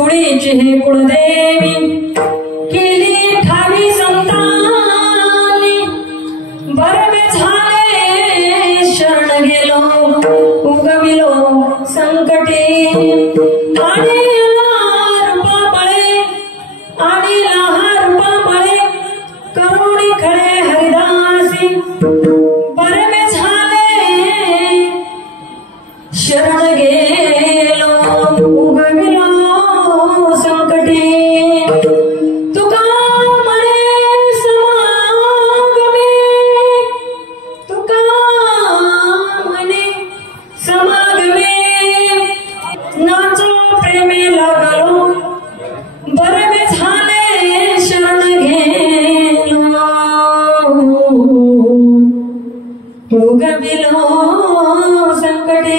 कुळीची हे कुळदेवी केली ठावी संतानी बरवे झाले शरण गेलो उगविलो संकटे आणि रूपाबळे करुणी खळे हरिदासी बरवे झाले शरण गेलो उगविलो संकटे तुका म्हणे समागमे तुका म्हणे समागमे नाचो प्रेमे लागलो बरवे झाले शरण गेलो उगविलो संकटे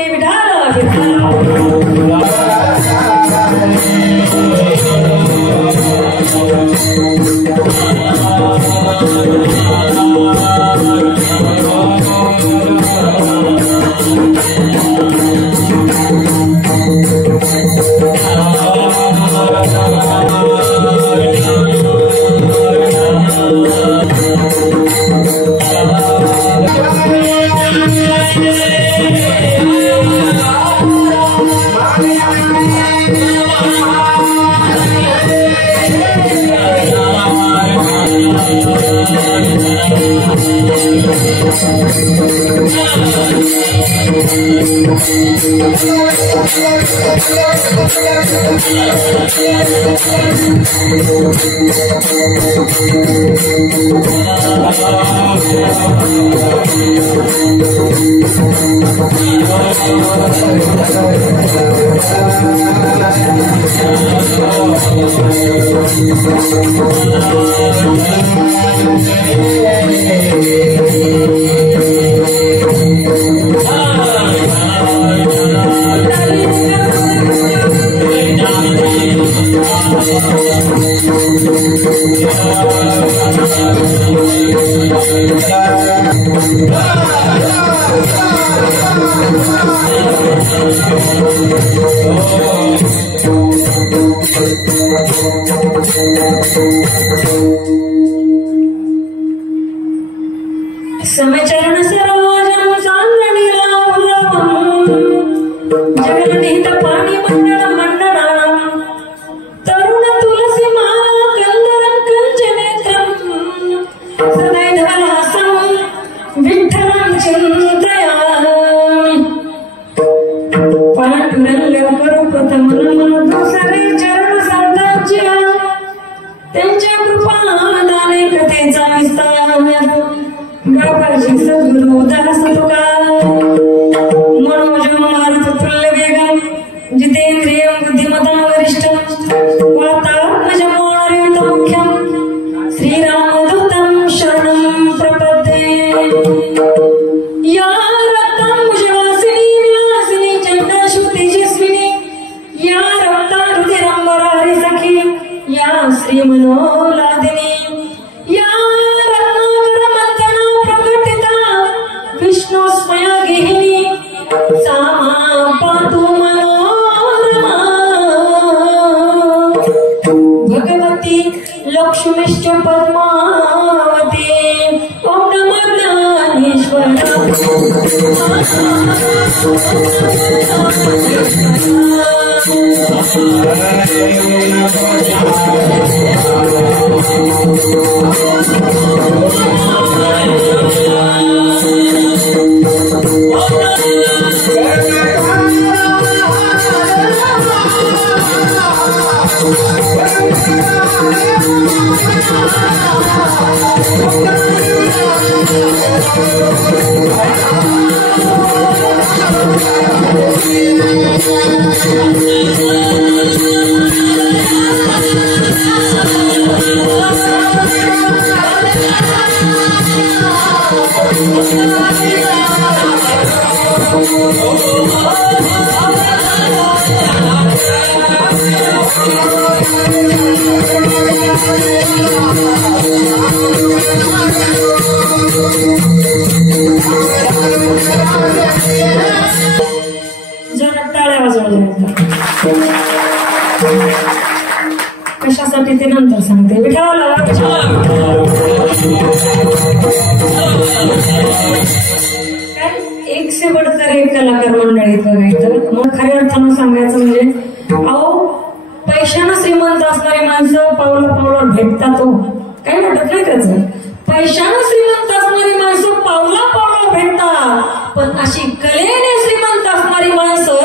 समचरण सरोजं चांदनीला उल्लभं जगन्नीत पाणी मंडळ मंडळानं तरुण तुलसी माला कंदरं कंचनेत्रं सदैधलासं विठ्ठलं चिन्तयामि पांडुरंग करुपतमनं दुसरे चरण संतांच्या त्यांच्या कृपादाने कथेचा विस्तार बाबाजी सद्गुरु दास तुका मनोजम मारुतुल्य वेगम जितेंद्रियं बुद्धिमतां वरिष्ठं वातात्मजं मोहनयुतं मुख्यं श्रीरामदूतं शरणं प्रपद्ये या रक्तं भुजवासिनी विलासिनी चण्डश्रुतिजस्विनी या रक्तारुधिरं वराहरि सखी या श्रीमनोलादिनी या विष्णु स्मयगिनी सामा पातु मनोरमा भगवती लक्ष्मीश्च पद्मावती ओम नमो ज्ञानेश्वराय जरा टाळ्या वाजवल्या कशासाठी ते नंतर सांगते. विठाला एक से बढ़कर एक कलाकार मंडळीत बघायचं. मग खऱ्या अर्थानं सांगायचं म्हणजे अहो पैशानं श्रीमंत असणारी माणसं पावला पावलावर भेटतात. हो काय वाटत नाही त्याचं. पैशानं श्रीमंत असणारी माणसं पावला पावलावर भेटतात, पण अशी कलेने श्रीमंत असणारी माणसं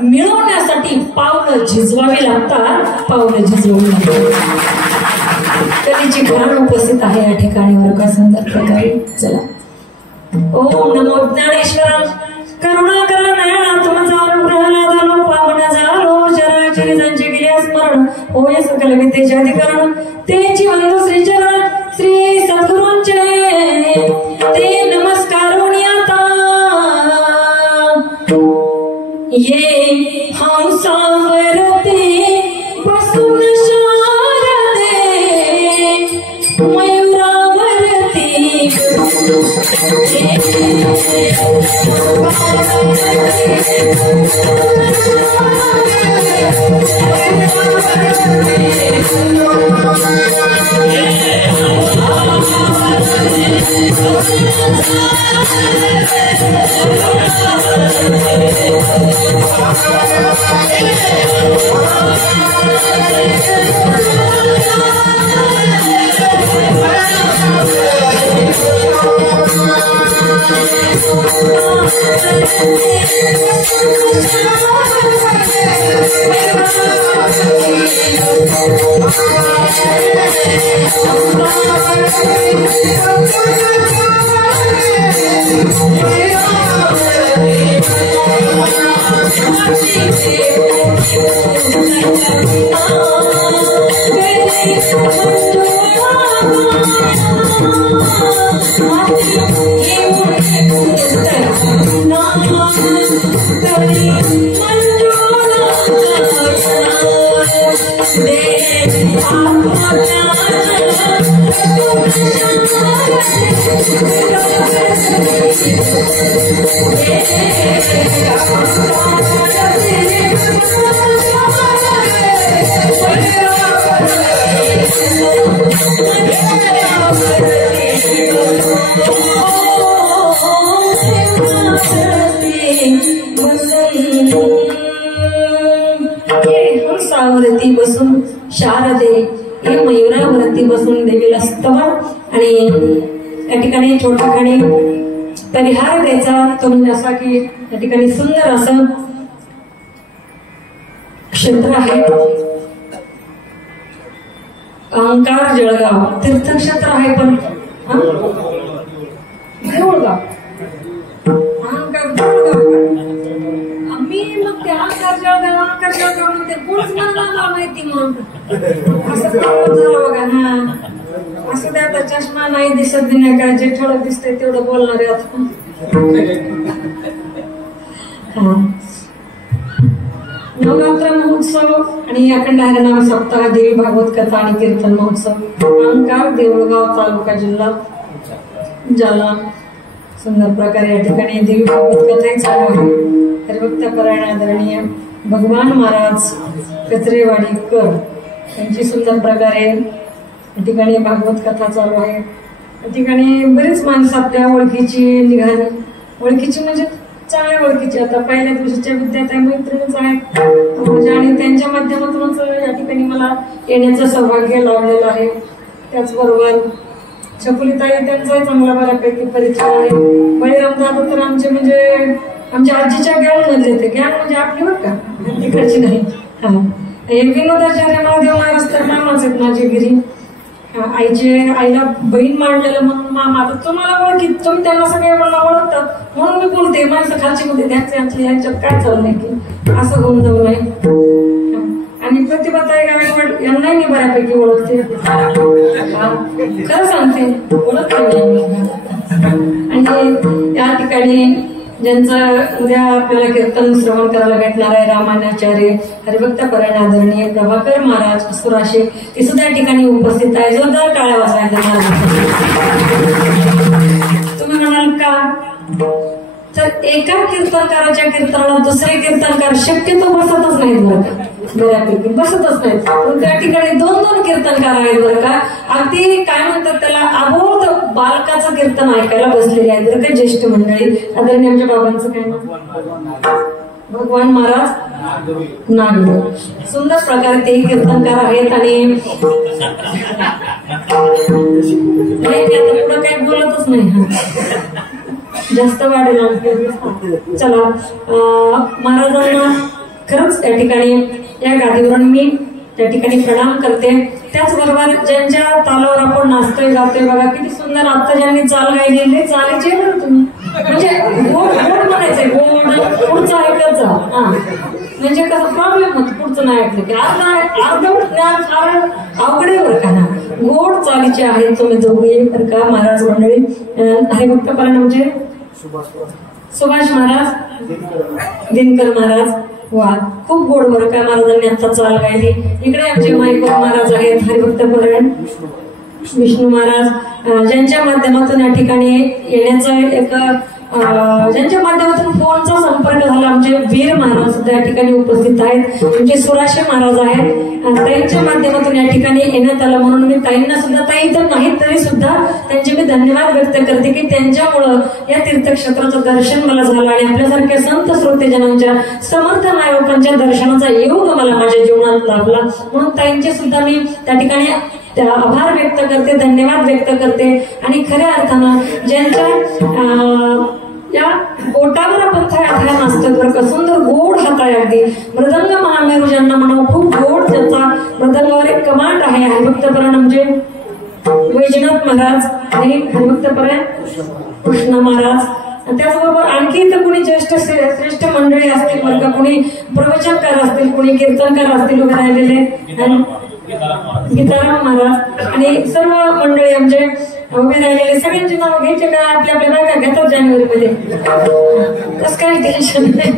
मिळवण्यासाठी पावलं झिजवावी लागतात. पावलं झिजवावी लागतात. कधीची घराण उपस्थित आहे या ठिकाणी बरं का सुंदर प्रकारे. चला ओम नमो ज्ञानेश्वरा करुणा करा नयना तुम जाणून प्रहलाद झालो पावन झालो चराचरी ज्यांचे गेले स्मरण होय सकल विद्येचे अधिकरण तेची वंदो श्री चरण श्री सद्गुरूंचे ते नमस्कारोनी आता ये हंसावरती बसून शारदे मयूरावरती हंसावरती बसून शारदे हे मयूरावरती बसून देवीला स्तवन आणि या ठिकाणी ठिकाणी परिहार द्यायचा तो म्हणजे असा की या ठिकाणी सुंदर असं क्षेत्र आहे. अहंकार जळगाव तीर्थक्षेत्र आहे पण देऊळगाव अहंकार जळगाव मी मग ते अहंकार जळगाव म्हणते कोणच मला माहिती मग असं झालं बघा. हा असं ते आता चष्मा नाही दिसत नाही काय जे थोडं दिसतंय तेवढं बोलणार आहे आता. नवरात्र महोत्सव आणि अखंड हरिनाम सप्ताह देवी भागवत कथा आणि कीर्तन महोत्सव अहंकार देऊळगाव तालुका जिल्हा जालना सुंदर प्रकारे या ठिकाणी देवी भागवत कथा चालू आहे. हरिभक्त परायण आदरणीय भगवान महाराज कचरेवाडीकर यांची सुंदर प्रकारे या ठिकाणी भागवत कथा चालू आहे. या ठिकाणी बरीच माणसं आपल्या ओळखीची निघाली. ओळखीची म्हणजे चांगल्या ओळखीची. आता पहिल्या दिवशीच्या विद्यार्थ्या मैत्रिणीच आहेत आणि त्यांच्या माध्यमातूनच या ठिकाणी मला येण्याचं सौभाग्य लावलेलं आहे. त्याचबरोबर छकुलीताई त्यांचाही चांगला बऱ्यापैकी परिचय आहे. बळीराम दादा तर आमचे म्हणजे आमच्या आजीच्या गॅन मधले ते गॅन म्हणजे आपली बघ का तिकडची नाही. हा एक विनोदाचार्य महादेव महाराज तर मामाच आहेत माझे गिरी. आईला बहीण मांडलेलं म्हणून मामा. आता तुम्हाला ओळखीत तुम्ही त्यांना सगळे मला ओळखतात म्हणून मी बोलते. माणसं खालची मध्ये द्यायचे यांच्यात काय चालू नाही की असं होऊन जाऊ नये. आणि प्रतिभाताई गायकवाड यांनाही मी बऱ्यापैकी ओळखते. खरं सांगते ओळखते. आणि या ठिकाणी ज्यांचं उद्या आपल्याला कीर्तन श्रवण करायला भेटणार आहे रामान्याचार्य हरिभक्त परायण आदरणीय प्रभाकर महाराज सुराशे ते सुद्धा या ठिकाणी उपस्थित आहे. जोरदार टाळ्या वाजवायला. तुम्ही म्हणाल का तर एका कीर्तनकाराच्या कीर्तनाला दुसरे कीर्तनकार शक्यतो बसतच नाहीत बरं का, बऱ्यापैकी बसतच नाहीत. पण त्या ठिकाणी 2-2 कीर्तनकार आहेत बरं का. अगदी काय म्हणतात त्याला, अबोध बालकाचं कीर्तन ऐकायला बसलेले आहेत बरं का ज्येष्ठ मंडळी. आदरणीय आमच्या बाबांचं काय नाव, भगवान महाराज नागदेव. सुंदर प्रकारे ते कीर्तनकार आहेत. आणि आता पुढं काही बोलतच नाही, जास्त वाढेल. चला, महाराजांना खरंच त्या ठिकाणी या गादीवरून मी त्या ठिकाणी प्रणाम करते. त्याचबरोबर ज्यांच्या तालावर आपण नाचतोय गातोय बघा, किती सुंदर. आता ज्यांनी चाल गायलेली चालायचे बरं तुम्ही, म्हणजे गोड गोड म्हणायचंय, गोड पुढचं ऐकायचं. हा, म्हणजे कसं प्रॉब्लेम होतो पुढचं नाही ऐकलं की अर्धवट ज्ञान फार अवघडे बरं का ना. गोड चालीचे आहेत तुम्ही दोघे बरं का महाराज मंडळी. हरिभक्तपरायण म्हणजे सुभाष महाराज, दिनकर महाराज. वा, खूप गोड बरं का. महाराजांनी आता चाल गायली. इकडे आमचे माईकोर महाराज आहेत, हरिभक्तपरायण विष्णू महाराज, ज्यांच्या माध्यमातून या ठिकाणी येण्याचं एक ज्यांच्या माध्यमातून फोनचा संपर्क झाला. आमचे वीर महाराज सुद्धा या ठिकाणी उपस्थित आहेत. आमचे सुराशे महाराज आहेत. ताईंच्या माध्यमातून या ठिकाणी येण्यात आलं, म्हणून मी ताईंना सुद्धा, ताई तर नाहीत तरी सुद्धा त्यांचे मी धन्यवाद व्यक्त करते की त्यांच्यामुळं या तीर्थक्षेत्राचं दर्शन मला झालं आणि आपल्यासारख्या संत श्रोतेजनांच्या समर्थ नायकांच्या दर्शनाचा योग मला माझ्या जीवनात लाभला. म्हणून ताईंचे सुद्धा मी त्या ठिकाणी आभार व्यक्त करते, धन्यवाद व्यक्त करते. आणि खऱ्या अर्थानं ज्यांच्या या पोटावर आपण थाया नसतो बरं का, सुंदर गोड हात आहे. अगदी मृदंग महामेरू ज्यांना म्हणावं, खूप गोड त्याचा मृदंगावर एक कमांड आहे. हरिभक्तपरायण म्हणजे वैजनाथ महाराज आणि हरिभक्तपरायण कृष्ण महाराज. त्याचबरोबर आणखी इतर कोणी ज्येष्ठ श्रेष्ठ मंडळी असतील बरं का, कोणी प्रवचनकार असतील, कोणी कीर्तनकार असतील उभे राहिलेले, गीताराम महाराज आणि सर्व मंडळी आमचे उभे राहिलेले. सगळ्यांची नावं घ्यायचे का, आपल्या आपल्या बायका घेतात जानेवारी मध्ये, तसं काही टेन्शन नाही.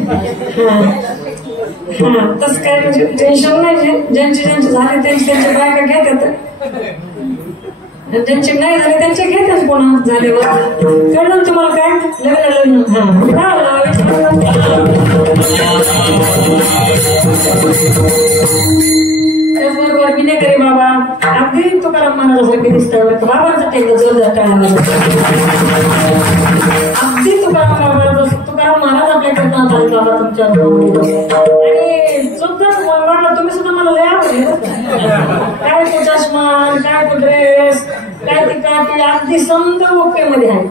हा, तसं काय म्हणजे टेन्शन नाही. ज्यांचे झाले त्यांच्या बायका घेतात, ज्यांचे नाही झाले त्यांचे घेतात पुन्हा झाल्यावर. कळलं तुम्हाला काय, लग्न त्याचबरोबर विनेकरी बाबा, अगदी तुकाराम महाराजासारखे दिसतात. बाबांचा टेंडा जोरदार टाळावा. अगदी तुकाराम महाराज आपल्याकडे चालतो तुमच्या. आणि जोरदार तुम्ही सुद्धा मला लय आवडले. काय तो चष्मा, काय तो ड्रेस, काय ती काय ती अगदी सुंदर ओके मध्ये आहे.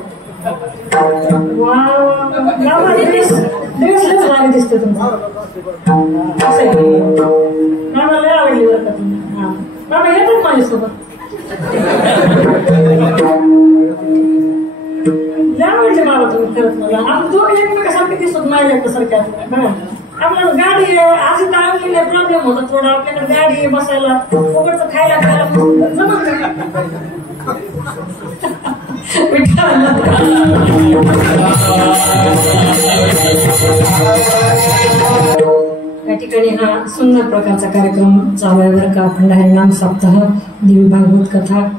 ड्रेसच भारी दिसतो तुमचा. मला लय आवडली बरं का तुम्ही. हा, बाबा येतात माझ्यासोबत. लय आवडले बाबा तुम्ही खरंच मला. आपण दोघे एकमेकासारखे दिसतो माझ्यासारख्या. आपल्याला गाडी अशी टाळलेली प्रॉब्लेम होता थोडा. आपल्याकडे गाडी बसायला उघडचं खायला जमत या ठिकाणी हा सुंदर प्रकारचा कार्यक्रम चालू आहे बरं का. अखंड हरिनाम सप्ताह, देवी भागवत कथा.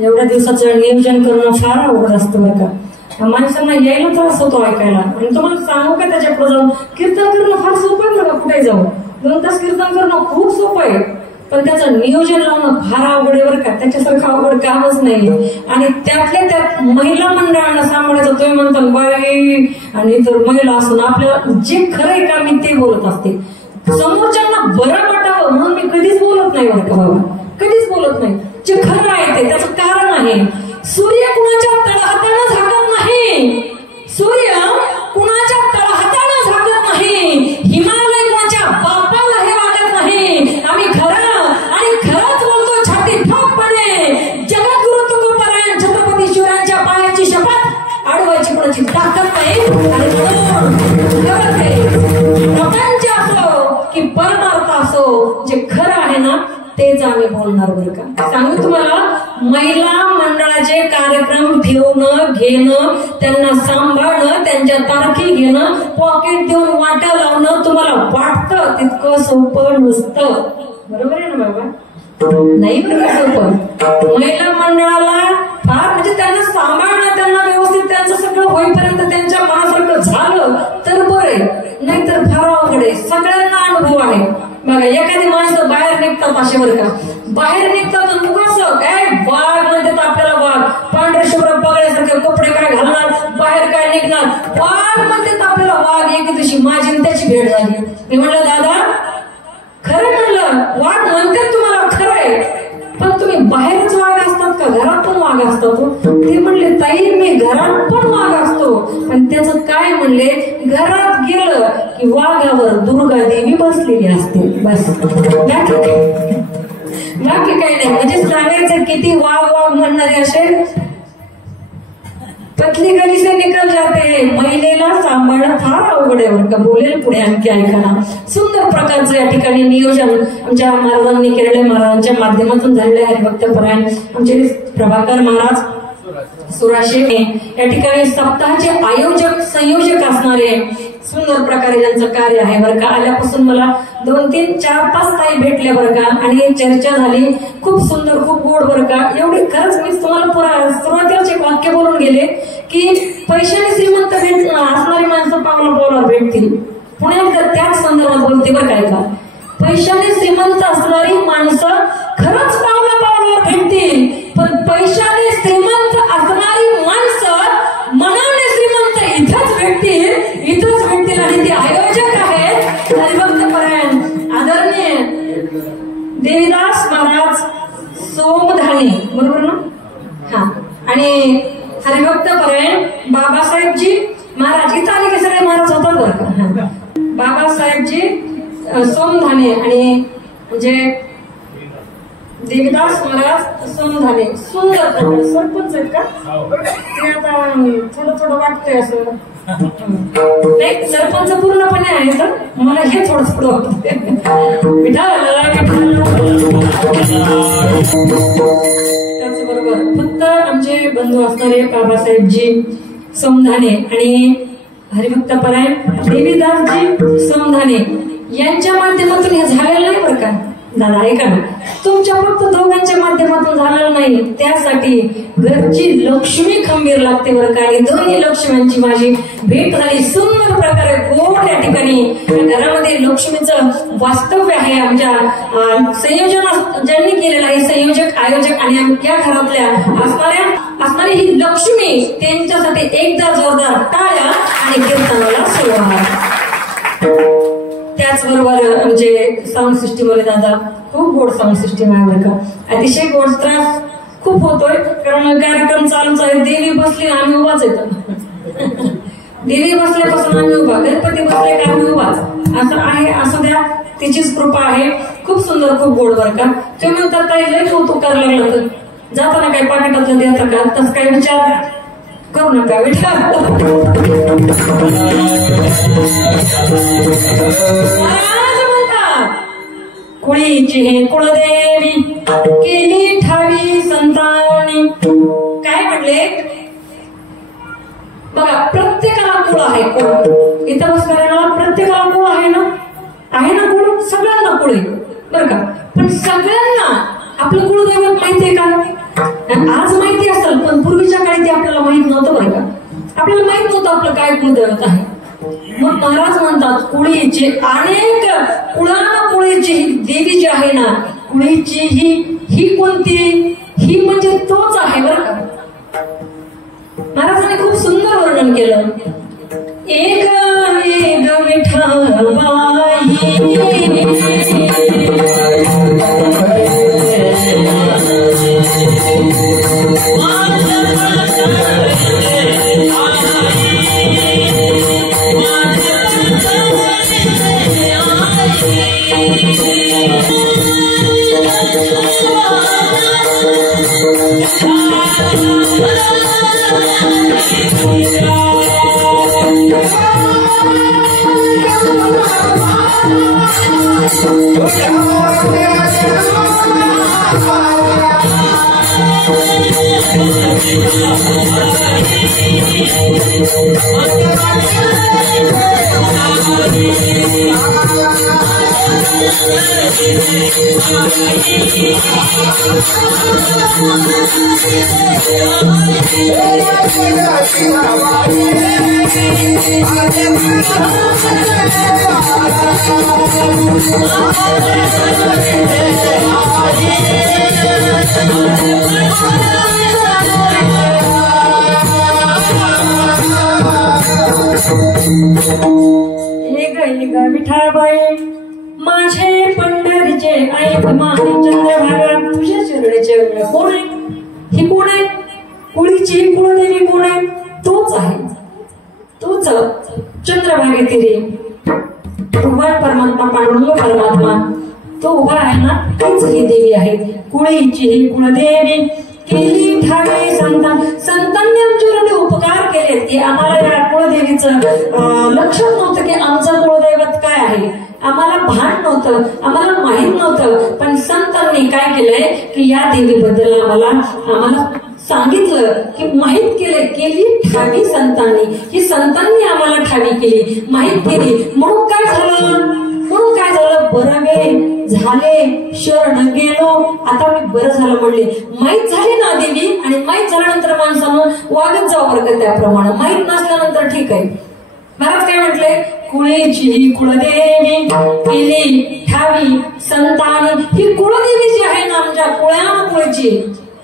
एवढ्या दिवसाचं नियोजन करणं फार अवघड असतं बरं का. माणसांना यायला त्रास होतो ऐकायला. आणि तुम्हाला सांगू का, त्याच्या पुढे जाऊन कीर्तन करणं फार सोपं आहे बरं का. कुठे जाऊन 2 तास कीर्तन करणं खूप सोपं आहे, पण त्याचं नियोजन लावणं फार अवघड आहे बरं का. त्याच्यासारखं अवघड कामच नाही. आणि त्यातल्या त्यात महिला मंडळांना सांभाळायचं. तुम्ही म्हणता बाई, आणि तर महिला असून आपल्याला जे खरंय का मी ते बोलत असते. समोरच्यांना बरं वाटावं म्हणून मी कधीच बोलत नाही बरं का बाबा, कधीच बोलत नाही. जे खरं आहे ते, त्याचं कारण आहे. सूर्य कुणाच्या तळहातानं झाकत नाही, सूर्य कुणाच्या तळहातानं झाकत नाही, हिमालय कुणाच्या बापाला हे वाटत नाही. आम्ही खरं आणि खरंच बोलतो छाती ठामपणे. जगद्गुरु तुकोबराय छत्रपती शिवरायांच्या पायाची शपथ, अडवायची कोणाची ताकद नाही. आणि प्रपंच असो की परमार्थ असो, जे खरं आहे ना तेच आम्ही बोलणार बरं का. सांगू तुम्हाला, महिला मंडळाचे कार्यक्रम ठेवणं, घेणं, त्यांना सांभाळणं, त्यांच्या तारखी घेणं, पॉकेट देऊन वाटा लावणं तुम्हाला वाटतं तितकं सोपं नसतं. बरोबर आहे ना बाबा, नाही बरं का सोपं. महिला मंडळाला फार म्हणजे त्यांना सांभाळणं, त्यांना व्यवस्थित त्यांचं सगळं होईपर्यंत त्यांच्या मनासारखं नाहीतर फार अवघड आहे. सगळ्यांना अनुभव आहे बघा. एखादी माणसं बाहेर निघतात असे बरं का, बाहेर निघतात मुगास काय वाघ म्हणतात आपल्याला, वाघ पांढरे शुभ्र बघण्यासारखे कपडे काय घालणार, बाहेर काय निघणार, वाघ म्हणतात आपल्याला. वाघ एक दिवशी माझी त्याची भेट झाली. मी म्हणलं दादा खरं म्हणलं, वाघ म्हणतात तुम्हाला खरं आहे, पण तुम्ही बाहेरच वाघ असतात का घरात पण वाघ असतात? ते म्हणले ताई मी घरात पण वाघ असतो, पण त्याचं काय म्हणले, घरात गेलं की वाघावर दुर्गा देवी बसलेली असते बस, बाकी काही नाही. म्हणजे सांगायचं किती वाघ वाघ म्हणणारे असे. पतली गली से निकल जाते, महिलेला सांभाळणं फार अवघड आहे बरं का. बोलेल पुढे आणखी ऐकणं. सुंदर प्रकारचं या ठिकाणी नियोजन आमच्या महाराजांनी केलेलं, महाराजांच्या माध्यमातून झालेलं आहे. भक्तपरायण आमचे प्रभाकर महाराज सुराशे या ठिकाणी सप्ताहाचे आयोजक संयोजक असणारे सुंदर प्रकारे त्यांचं कार्य आहे बरं का. आल्यापासून मला 2, 3, 4, 5 ताई भेटल्या बरं का, आणि चर्चा झाली खूप सुंदर, खूप गोड बरं का. एवढे खरंच मी तुम्हाला सुरुवातीलाच एक वाक्य बोलून गेले की पैशाने श्रीमंत असणारी माणसं पावला भेटतील. पुण्यात त्याच संदर्भात बोलते बरं काय का. पैशाने श्रीमंत असणारी माणसं खरंच पावलावर भेटतील, पण पैशाने श्रीमंत असणारी माणसं मनाने श्रीमंत इथंच भेटतील आणि ते आयोजक आहेत हरिभक्तपरायण आदरणीय देवीदास महाराज सोमधाने, बरोबर ना? हा. आणि हरिभक्तपरायण बाबासाहेबजी महाराज, इथं आले की सगळे महाराज होतात बरं का. बाबासाहेबजी सोमधाने आणि म्हणजे देवीदास महाराज सोमधाने सुंदर सरपंच आहेत का? ते आता थोडं वाटतंय असं नाही, सरपंच पूर्णपणे आहे तर मला हे थोडं पुढं वाटत. त्याचबरोबर फक्त आमचे बंधू असणारे बाबासाहेबजी सोमधाने आणि हरिभक्तपरायण देवीदासजी सोमधाने यांच्या माध्यमातून हे झालेलं नाही बरं का दादा. ऐका ना, तुमच्या फक्त दोघांच्या माध्यमातून झालेलं नाही, त्यासाठी घरची लक्ष्मी खंबीर लागते बरं का. आणि दोन्ही लक्ष्म्यांची माझी भेट झाली सुंदर प्रकारे गोड या ठिकाणी. घरामध्ये लक्ष्मीचं वास्तव्य आहे. आमच्या संयोजन ज्यांनी केलेलं आहे, संयोजक आयोजक आणि या घरातल्या असणारी ही लक्ष्मी, त्यांच्यासाठी एकदा जोरदार टाळ्या आणि कीर्तनाला सुरुवात. त्याचबरोबर आमचे साऊंड सिस्टीममध्ये दादा खूप गोड साऊंड सिस्टीम आहे बरं का. अतिशय गोड त्रास खूप होतोय कारण कार्यक्रम चालूच आहे. देवी बसली आम्ही उभाच येतो, देवी बसल्यापासून आम्ही उभा, गणपती बसले का आम्ही उभाच, असं आहे. असू द्या, तिचीच कृपा आहे. खूप सुंदर, खूप गोड बरं का. तुम्ही तर काही लय कौतुक करायला लागलं तर जाताना काही पाकिटातलं देता का, तसं काही विचार करू नका. कुळीची हे कुळदेवी केली ठावी संतानी. काय म्हणले बघा, प्रत्येकाला कुळ आहे. कुळ इथं बसणाऱ्याला प्रत्येकाला कुळ आहे ना कुळ, सगळ्यांना कुळ आहे बरं का. पण सगळ्यांना आपलं कुळदैवत माहितीये का? आज माहिती असेल, पण पूर्वीच्या काळी ते आपल्याला माहित नव्हतं बरं का. आपल्याला माहित नव्हतं आपलं काय कुळदैवत आहे. मग महाराज म्हणतात कुळीची अनेक कुळाची देवी जी आहे ना, कुळीची ही कोणती? ही म्हणजे तोच आहे बरं का. महाराजांनी खूप सुंदर वर्णन केलं. एक विठ्ठलबाई विठाबाई माझे पंढरीचे ऐक माही चंद्रभागा तुझ्या चरणाचे अंग कोण आहे? ही कोण आहे? कुळीची कुळदेवी कोण आहे? तोच आहे, तोच चंद्रभागे तिरे भगवान परमात्मा पांडुरंग परमात्मा तो उभा आहे ना, तीच ही देवी आहे. कुळीची ही कुळदेवी केली ठावे संतांनी आमच्यावर उपकार केले की आम्हाला या कुळदेवीचं लक्षात नव्हतं की आमचं कुळदैवत काय आहे. आम्हाला भान नव्हतं, आम्हाला माहित नव्हतं. पण संतांनी काय केलंय की या देवीबद्दल आम्हाला सांगितलं की माहित केली ठावी संतांनी. ही संतांनी आम्हाला ठावी केली, माहित केली. म्हणून काय झालं? बरं गे झाले शरण गेलो. आता मी बरं झालं म्हणले. माहित झाली ना देवी, आणि माहित झाल्यानंतर माणसानं वागत जावं बरं का त्याप्रमाणे. माहित नसल्यानंतर ठीक आहे. महाराज काय म्हटले? कुळेची कुळदेवी केली ठावी संतांनी. ही कुळदेवी जी आहे ना, आमच्या कुळ्याला कुळची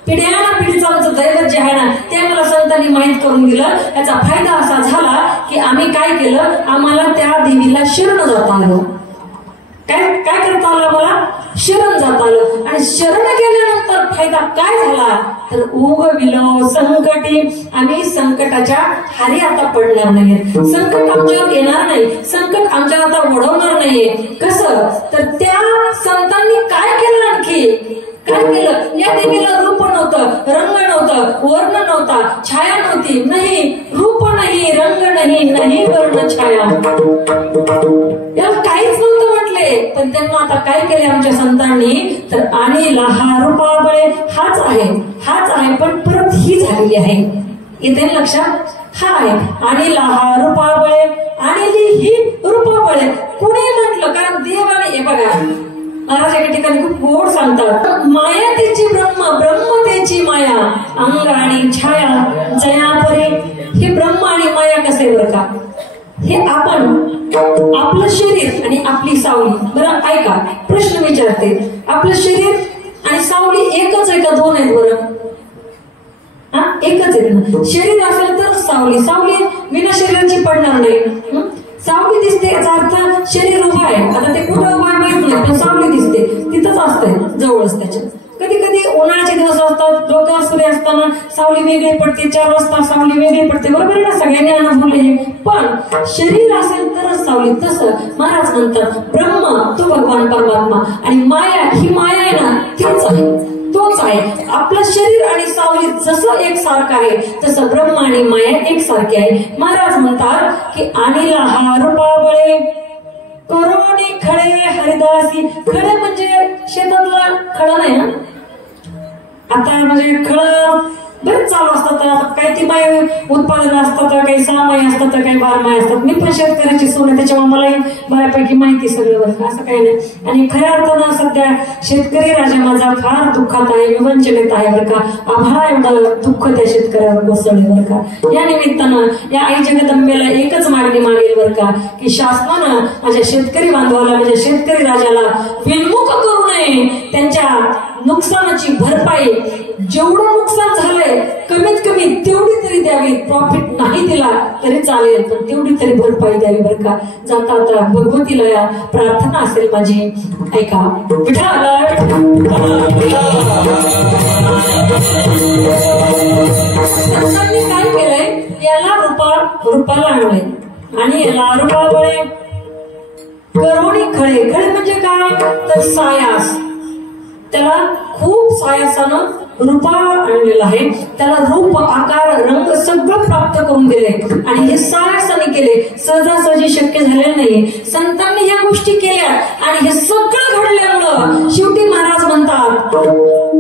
पिढ्याला पिढीचं आमचं दैवत जे आहे ना, ते मला संतांनी माहित करून दिलं. याचा फायदा असा झाला की आम्ही काय केलं, आम्हाला त्या देवीला शरण जाता आलं. काय करता आलं? मला शरण जाता आलं. आणि शरण गेल्यानंतर फायदा काय झाला तर उगविलो संकटी. आम्ही संकटाच्या हारी आता पडणार नाहीये. संकट आमच्यावर येणार नाही, संकट आमच्यावर आता ओढवणार नाहीये. कसं तर त्या संतांनी काय केलं? आणखी काय केलं? या देवीला रूप नव्हतं, रंग नव्हतं, वर्ण नव्हता, छाया नव्हती. नाही रूप नाही, रंग नाही वर्ण छाया, याला काहीच नव्हतं म्हटले. पण त्यांना आता काय केले आमच्या संतांनी तर आणि हा रूपाबळे हाच आहे. पण परत ही झालेली आहे. इथे लक्षात हा आहे. आणि हा रूपाबळे आणि ही रूपाबळे कुणी म्हटलं? कारण देवाने हे बघा महाराज एका ठिकाणी खूप गोड सांगतात. माया त्याची ब्रह्म त्याची माया अंग आणि छाया जयापरे. हे ब्रह्म आणि माया कसे बरं का? हे आपण आपलं शरीर आणि आपली सावली. बरं ऐका, प्रश्न विचारते. आपलं शरीर आणि सावली एकच आहे का दोन आहेत? बरं एकच आहे ना. शरीर असेल तर सावली विना शरीराची पडणार नाही. सावली दिसते याचा अर्थ शरीर उभं आहे. आता ते कुठं उभं आहे माहित नाही, पण सावली दिसते, तिथंच असते जवळच त्याच्या. कधी कधी उन्हाळ्याचे दिवस असतात, डोक्यावर सूर्य असताना सावली वेगळी पडते, 4 वाजता सावली वेगळी पडते. बरोबर आहे ना? सगळ्यांनी अनुभवले. पण शरीर असेल तरच सावली. तसं महाराज म्हणतात ब्रह्म तो भगवान परमात्मा आणि माया ही माया आहे ना, तीच आहे, तोच आहे. आपलं शरीर आणि सावली जसं एकसारखं आहे तसं ब्रह्म आणि माया एकसारखे आहे. महाराज म्हणतात की अनिला हा रूपाबळे करोनी खडे हरिदासी. खडे म्हणजे शेतातला खडा नाही ना. आता म्हणजे खडं बरेच चालू असतात. काही ती माय उत्पादन असतात, काही 6 माही असतात, काही 12 माही असतात. मी पण शेतकऱ्याची सून आहे, त्याच्यामुळे मलाही बऱ्यापैकी माहिती सगळं बरं का. असं काही नाही. आणि खऱ्या अर्थानं सध्या शेतकरी राजा माझा फार दुःखात आहे, विवंचनेत आहे बरं का. आभाळा एवढं दुःख त्या शेतकऱ्यावर कोसळले बरं का. या निमित्तानं या आई जगदंबेला एकच मागणी मागेल बरं का की शासनानं माझ्या शेतकरी बांधवाला, माझ्या शेतकरी राजाला विन्मुख करू नये. त्यांच्या नुकसानाची भरपाई जेवढं नुकसान झालंय कमीत कमी तेवढी तरी द्यावी. प्रॉफिट नाही दिला तरी चालेल, पण तेवढी तरी भरपाई द्यावी बरं का. जाता आता भगवतीला प्रार्थना असेल माझी. ऐका. संतांनी काय केलंय? याला रूपाला आणलंय आणि याला रूपाबळे करोणी खळे. खळे म्हणजे काय तर सायास. त्याला खूप सायासानं रूपावर आणलेलं आहे. त्याला रूप, आकार, रंग सगळं प्राप्त करून दिले आणि हे सायासाने केले. सहजासहजी शक्य झालेलं नाही. संतांनी ह्या गोष्टी केल्या आणि हे सगळं घडल्यामुळं शेवटी महाराज म्हणतात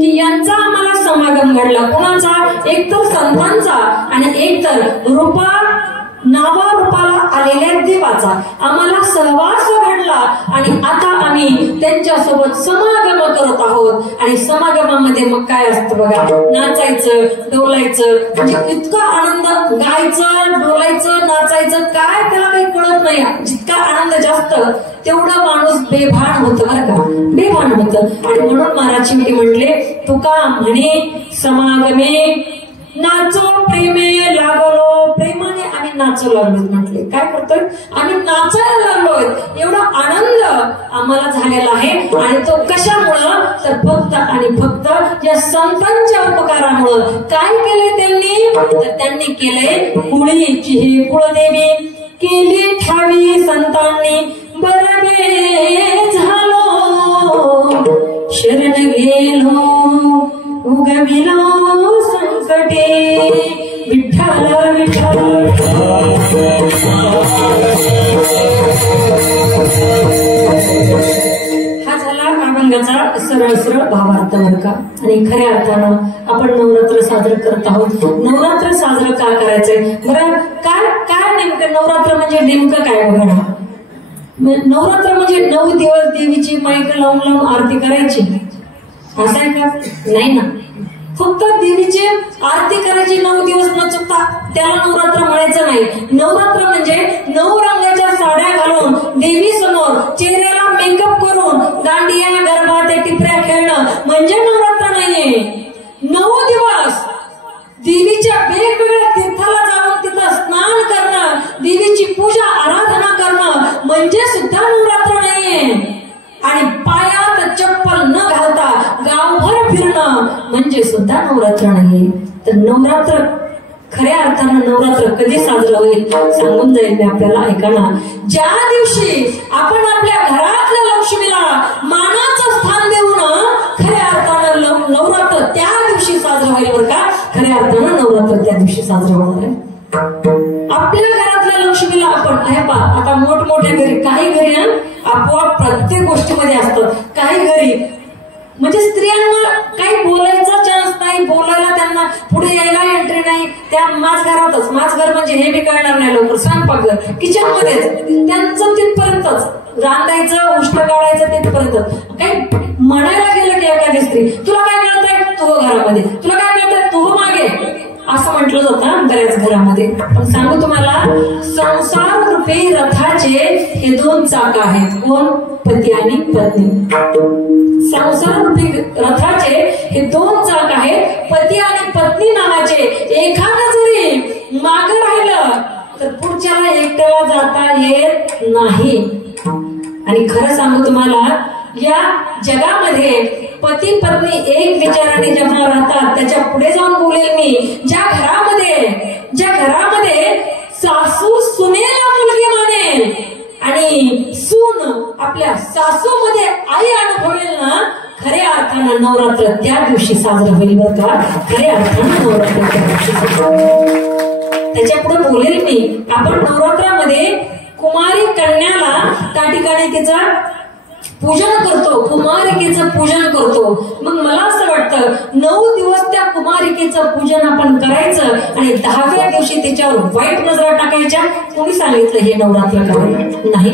की यांचा आम्हाला समागम घडला. कोणाचा? एकतर संतांचा आणि एकतर नावारूपाला आलेल्या देवाचा आम्हाला सहवास घडला आणि आता आम्ही त्यांच्यासोबत समागम करत आहोत। आणि समागमामध्ये मग काय असतं बघा, नाचायचं डोलायचं, म्हणजे इतका आनंद, गायचं डोलायचं नाचायचं, काय त्याला काही कळत नाही। जितका आनंद जास्त तेवढा माणूस बेभान होत बरं का, बेभान होत। आणि म्हणून महाराज शेवटी म्हणले, तुका म्हणे समागमे नाचो प्रेमे लागलो, प्रेमाने आम्ही नाचू लागलो म्हटले। काय करतोय आम्ही, नाचायला लागलोय। एवढा आनंद आम्हाला झालेला आहे आणि तो कशामुळं, तर फक्त आणि फक्त या संतांच्या उपकारामुळं। काय केले त्यांनी, तर त्यांनी केले कुळीची ही कुळदेवी केली ठावी संतांनी, बरगे झालो शरण गेलो उगविलो संकटे, विठ्ठल विठ्ठल। हा झाला अभंगाचा सरळ सरळ भावार्थ बरं का। आणि खऱ्या अर्थानं आपण नवरात्र साजरं करत आहोत। नवरात्र साजरं का करायचंय बरं, काय काय नेमकं नवरात्र म्हणजे नेमकं काय बघा। नवरात्र म्हणजे 9 दिवस देवीची माईक लावून लावून आरती करायची असं आहे का, नाही ना। फक्त देवीची आरती करायची 9 दिवस न चुकता, त्याला नवरात्र म्हणायचं नाही। नवरात्र म्हणजे 9 रंगाच्या साड्या घालून देवी समोर चेहऱ्याला मेकअप करून दांडिया गरबा त्या टिपऱ्या खेळणं म्हणजे नवरात्र नाहीये। 9 दिवस देवीच्या वेगवेगळ्या तीर्थाला जाऊन तिथं स्नान करणं, देवीची पूजा आराधना करणं म्हणजे सुद्धा नवरात्र नाहीये। आणि पायात चप्पल न घालता गावभर फिरणं म्हणजे सुद्धा नवरात्र नाहीये। तर नवरात्र खऱ्या अर्थानं नवरात्र कधी साजरं होईल सांगून जाईल मी आपल्याला, ऐका ना। ज्या दिवशी आपण आपल्या घरातल्या लक्ष्मीला मानाचं स्थान देऊन खऱ्या अर्थानं नवरात्र त्या दिवशी साजरं होईल बरं का। खऱ्या अर्थानं नवरात्र त्या दिवशी साजरं होणार आहे। आपल्या घरातल्या लक्ष्मीला आपण आता मोठमोठ्या घरी, काही घरी आपोआप प्रत्येक गोष्टीमध्ये असतं, काही घरी म्हणजे स्त्रियांना काही बोलायचा चान्स नाही, बोलायला त्यांना पुढे यायला एंट्री नाही। त्या माझ घरातच, माझ घर म्हणजे हे बी कळणार नाही लवकर, स्वयंपाकघर किचन मध्येच त्यांचं तिथपर्यंतच, रांधायचं उष्ट काढायचं तिथपर्यंत। काही म्हणायला गेलं की एखादी स्त्री, तुला काय कळतंय तू घरामध्ये, तुला काय कळतंय तू मागे, असं म्हटलं जातं बऱ्याच घरामध्ये। पण सांगू तुम्हाला, संसार रूपी रथाचे हे 2 चाक आहेत, कोण, पती आणि पत्नी। संसार रूपी रथाचे हे 2 चाक आहेत, पती आणि पत्नी नावाचे। एखादं जरी मागं राहिलं तर पुढच्याला एकट्याला जाता येत नाही। आणि खरं सांगू तुम्हाला, या जगामध्ये पती पत्नी एक विचाराने जेव्हा राहतात, त्याच्या पुढे जाऊन बोलेल मी, ज्या घरामध्ये सासू सुनेला मुलगी मानेल आणि सून आपल्या सासूमध्ये आई अनुभवेल ना, खऱ्या अर्थानं नवरात्र त्या दिवशी साजरं होईल बरं का। खऱ्या अर्थानं नवरात्र त्या दिवशी त्याच्या पुढे बोलेल मी। आपण नवरात्रामध्ये कुमारी कन्याला त्या ठिकाणी तिचं पूजन करतो, कुमारिकेचं पूजन करतो। मग मला असं वाटतं 9 दिवस त्या कुमारिकेचं पूजन आपण करायचं आणि 10व्या दिवशी त्याच्यावर वाईट नजरा टाकायच्या। कोणी सांगितलं हे नवरात्र करायला नाही।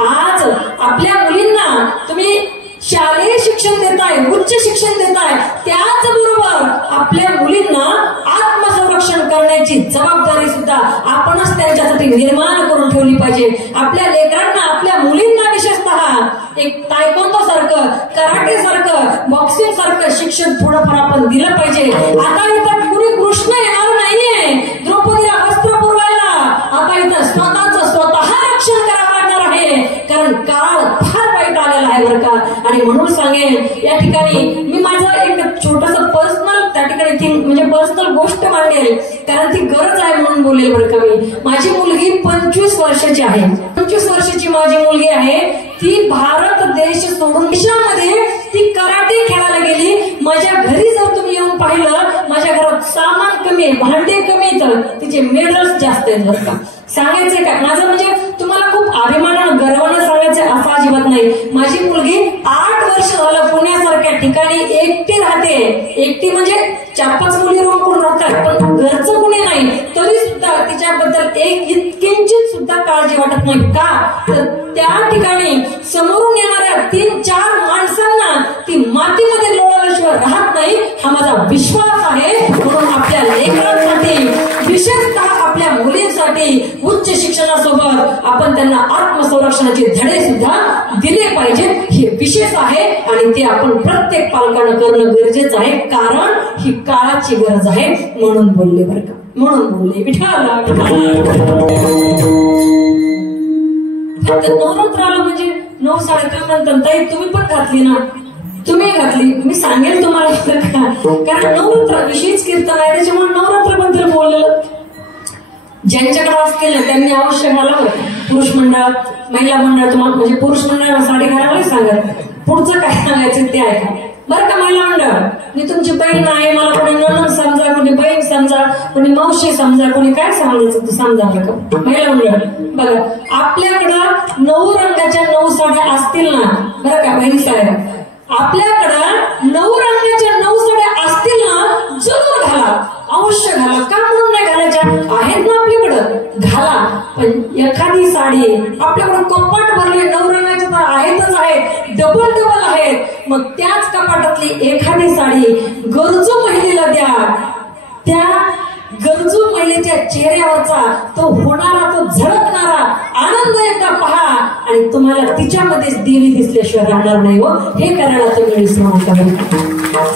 आज आपल्या मुलींना तुम्ही शालेय शिक्षण देताय, उच्च शिक्षण देताय, त्याचबरोबर आपल्या मुलींना आत्मसंरक्षण करण्याची जबाबदारी सुद्धा आपणच त्यांच्यासाठी निर्माण करून ठेवली पाहिजे। आपल्या लेकरांना, आपल्या मुलींना विशेषतः एक तायक्वांदो सारखं, कराटे सारखं, बॉक्सिंग सारखं शिक्षण थोडंफार आपण दिलं पाहिजे। आता इथं कुणी कृष्ण येणार नाहीये द्रौपदीला वस्त्र पुरवायला, आता इथं स्वतः रक्षण करावं लागणार आहे, कारण काळ फार वाईट आलेला आहे बरं का। आणि म्हणून सांगेन, या ठिकाणी मी माझं एक छोटस पर्सनल त्या ठिकाणी म्हणजे पर्सनल गोष्ट मांडेल, कारण ती गरज आहे म्हणून बोलेल बरं का मी। माझी मुलगी 25 वर्षाची आहे, 25 वर्षाची माझी मुलगी आहे। ती भारत देश सोडून देशामध्ये ती कराटे खेळायला गेली। माझ्या घरी जर तुम्ही येऊन पाहिलं, माझ्या घरात सामान कमी आहे, भांडे कमी आहेत, तिचे मेडल्स जास्त आहेत बरं का। सांगायचंय का माझं, म्हणजे तुम्हाला खूप अभिमानानं गर्वानं सांगायचं असं अजिबात नाही। माझी मुलगी 8 वर्ष झालं पुण्यासारख्या ठिकाणी एकटी राहते, एकटी म्हणजे 4-5 मुली रूम करून राहतात, पण घरचं कुणी नाही, तरी सुद्धा तिच्याबद्दल एक इतकिंचित सुद्धा काळजी वाटत नाही. का तर त्या ठिकाणी समोरून येणाऱ्या 3-4 माणसांना ती मातीमध्ये लोळल्याशिवाय राहत नाही, हा माझा विश्वास आहे. म्हणून आपल्या लेकरांसाठी, विशेषतः आपल्या मुलींसाठी उच्च शिक्षणासोबत आपण त्यांना आत्मसंरक्षणाचे धडे सुद्धा दिले पाहिजे, हे विशेष आहे. आणि ते आपण प्रत्येक पालकांना करणं गरजेचं आहे, कारण ही काळाची गरज आहे. म्हणून बोलले बरं का, म्हणून बोलले. फक्त नवरात्राला म्हणजे 9 साड्या का म्हणतात ताई, तुम्ही पण घातली ना, तुम्ही घातली, मी सांगेल तुम्हाला कारण नवरात्राविषयीच कीर्तन आहे, त्याच्यामुळे नवरात्राबद्दल बोललेलं. ज्यांच्याकडे असतील ना त्यांनी अवश्य घालावं. पुरुष मंडळात, महिला मंडळ, तुम्हाला म्हणजे पुरुष मंडळाला साडी घालावं सांगत, पुढचं काय सांगायचं ते ऐका बरं का. महिला मंडळ, मी तुमची बहीण आहे, मला कोणी नणंद समजा, कोणी बहीण समजा, कोणी मावशी समजा, कोणी काय समजायचं ते समजा बरं का. महिला मंडळ बघा, आपल्याकडं 9 रंगाच्या 9 साड्या असतील ना बरं का बहीण साड्या, आपल्याकडं 9 रंगाच्या 9 साड्या असतील ना, जरूर घाला, अवश्य घाला. का म्हणून नाही घालायच्या, आहेत ना आपल्याकडं, घाला. पण एखादी साडी आपल्याकडं कपाट भरले 9 रंगाच्या तर आहेतच आहेत, डबल आहेत, मग त्याच कपाटातली एखादी साडी गरजू महिलेला द्या. त्या गरजू महिलेच्या चेहऱ्यावरचा तो होणारा, तो झळकणारा आनंद एकदा पहा आणि तुम्हाला तिच्यामध्येच देवी दिसल्याशिवाय राहणार नाही. हो, हे करायला तुम्ही विसरू नका.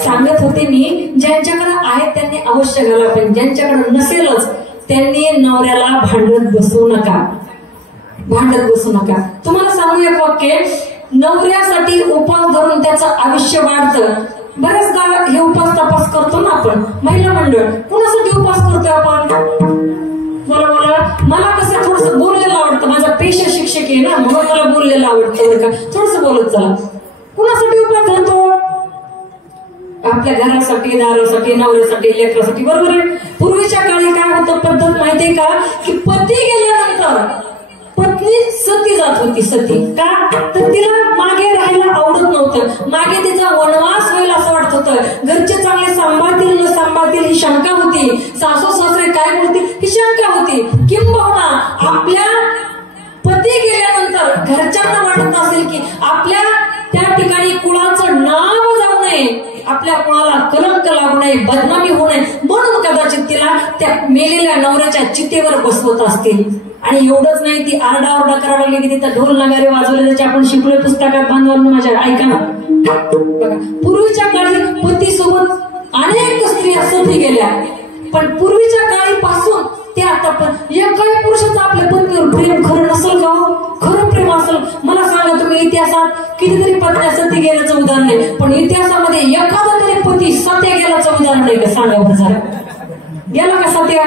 सांगत होते मी, ज्यांच्याकडे आहेत त्यांनी अवश्य घाला, पण ज्यांच्याकडे नसेलच त्यांनी नवऱ्याला भांडत बसू नका, भांडत बसू नका. तुम्हाला सांगू एक वाक्य, नवऱ्यासाठी उपास धरून त्याचं आयुष्य वाढतं. बरेचदा हे उपास तपास करतो ना आपण, महिला मंडळ, कुणासाठी उपास करतोय आपण? मला कसं थोडस बोललेलं आवडतं, माझा पेशा शिक्षक आहे ना, म्हणून मला बोललेलं आवडतं बरं का. थोडस बोलत चला. कुणासाठी उपास धरतो? आपल्या घरासाठी, दारासाठी, नवऱ्यासाठी, लेकरासाठी, बरोबर आहे. पूर्वीच्या काळी काय होतं पद्धत माहितीये का, की पती गेल्यानंतर पत्नी सती जात होती. सती का तर तिला मागे राहायला आवडत नव्हतं, मागे तिचा वनवास होईल असं वाटत होतं. घरचे चांगले सांभाळतील न सांभाळतील ही शंका होती, सासू सासरे काय बोलतील ही शंका होती. किंबहुना आपल्या पती गेल्यानंतर घरच्यांना वाटत असेल की आपल्या त्या ठिकाणी कुळाचं नाव जाऊ नये, आपल्या कुणाला कलंक लागू नये, बदनामी होऊ नये, म्हणून कदाचित तिला त्या मेलेल्या नवऱ्याच्या चितेवर बसवत असतील. आणि एवढंच नाही, ती आरडाओरडा करायला लागली की तिथं ढोल नगारे वाजवले, त्याचे आपण शिकलोय पुस्तकात बांधवांना माझ्या. ऐका ना बघा, पूर्वीच्या काळी पती सोबत अनेक स्त्रिया सती गेल्या, पण पूर्वीच्या काळीपासून ते आता पण एकाही पुरुषाचं आपल्या पत्नीवर प्रेम खरं नसेल का? खरं प्रेम असेल? मला सांगा तुम्ही, इतिहासात कितीतरी पत्न्या सती गेल्याचं उदाहरण नाही, पण इतिहासामध्ये एखादा तरी पती सत्या गेल्याचं उदाहरण नाही का? सांगा बरं जरा, गेला का सत्या?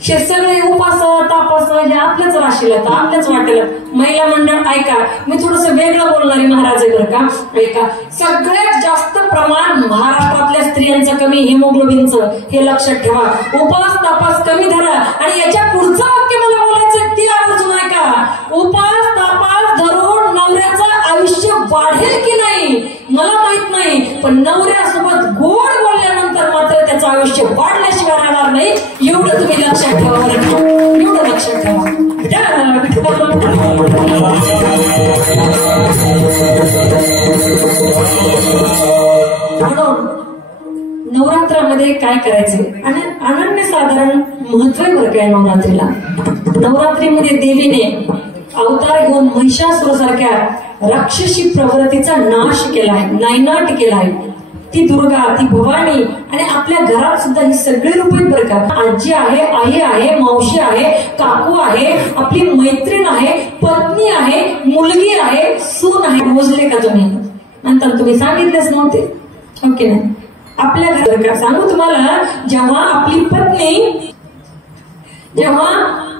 हे सगळे उपास तापास हे आपल्याच राशीला, आपल्याच वाटेला. महिला मंडळ ऐका, मी थोडस वेगळं बोलणारी महाराज आहे बरं का. ऐका, सगळ्यात जास्त प्रमाण महाराष्ट्रातल्या स्त्रियांचं कमी हिमोग्लोबिनचं, हे लक्षात ठेवा. उपास तापास कमी धरा. आणि याच्या पुढचं वाक्य मला बोलायचं ते आवर्जून ऐका. उपास तापास धरून नवऱ्याचं आयुष्य वाढेल की नाही मला माहित नाही, पण नवऱ्यासोबत गोड बोलल्यानंतर मात्र त्याचं आयुष्य वाढल्याशिवाय राहणार नाही. एवढं तुम्ही लक्षात ठेवा, एवढं लक्षात ठेवा. म्हणून नवरात्रामध्ये काय करायचे आणि अनन्यसाधारण महत्व आहे बरं काय नवरात्रीला. नवरात्रीमध्ये देवीने अवतार घेऊन महिषासुरासारख्या राक्षसी प्रवृत्तीचा नाश केला आहे, नायनाट केला आहे. ती दुर्गा, ती भवानी, आणि आपल्या घरात सुद्धा ही सगळी रूप आहेत बरं का. आजी आहे, आई आहे, मावशी आहे, काकू आहे, आपली मैत्रीण आहे, पत्नी आहे, मुलगी आहे, सून आहे. मोजले का तुम्ही? नंतर तुम्ही सांगितलेच नव्हते, ओके नाही. आपल्या घरात का सांगू तुम्हाला, जेव्हा आपली पत्नी, जेव्हा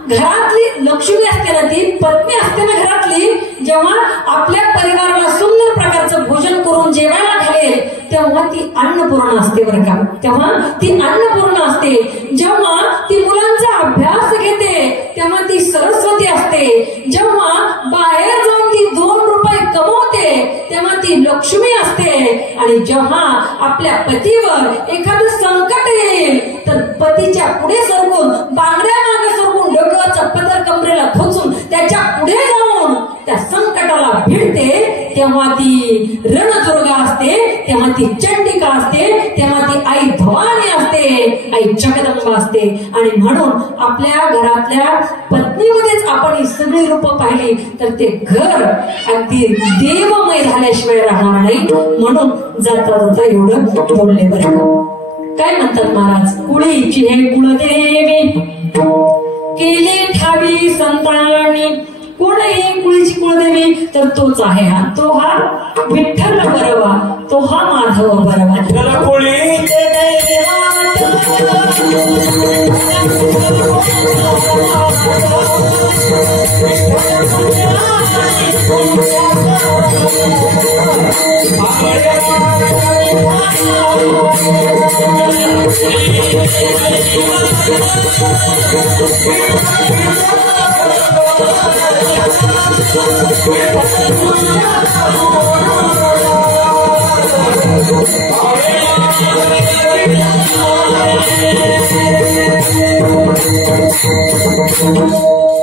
घरातली लक्ष्मी असते ना, ती पत्नी असते ना घरातली, जेव्हा आपल्या परिवाराला सुंदर प्रकारचं भोजन करून जेवायला घालेल, तेव्हा ती अन्नपूर्णा असते बरं का. तेव्हा ती अन्नपूर्णा असते. जेव्हा ती मुलांचा अभ्यास घेते तेव्हा ती सरस्वती असते. जेव्हा बाहेर जाऊन ती 2 रुपये कमवते असते तेव्हा ती लक्ष्मी असते. आणि जेव्हा आपल्या पतीवर एखादं संकट येईल तर पतीच्या पुढे सरकून, बांगड्या मागे सरकून, डोक्यावरचा पदर कमरेला खोचून त्याच्या पुढे जाऊन त्या संकटाला भिडते. तेव्हा ती रणदुर्गा असते, तेव्हा ती चंडिका असते, तेव्हा ती आई भवानी असते, आई जगदंबा असते. आणि म्हणून आपल्या घरातल्या पत्नीमध्येच आपण ही सगळी रूपं पाहिली तर ते घर अगदी देवमय झाल्याशिवाय राहणार नाही. म्हणून जाता जाता एवढं बोलले बरं. काय म्हणतात महाराज? कुळीची हे कुळदेवी केली ठावी संतांनी. कोण आहे कुळीची कुळदेवी? तर तोच आहे हा, तो हा विठ्ठल बरवा, तो हा माधव बरवा. कुळीचे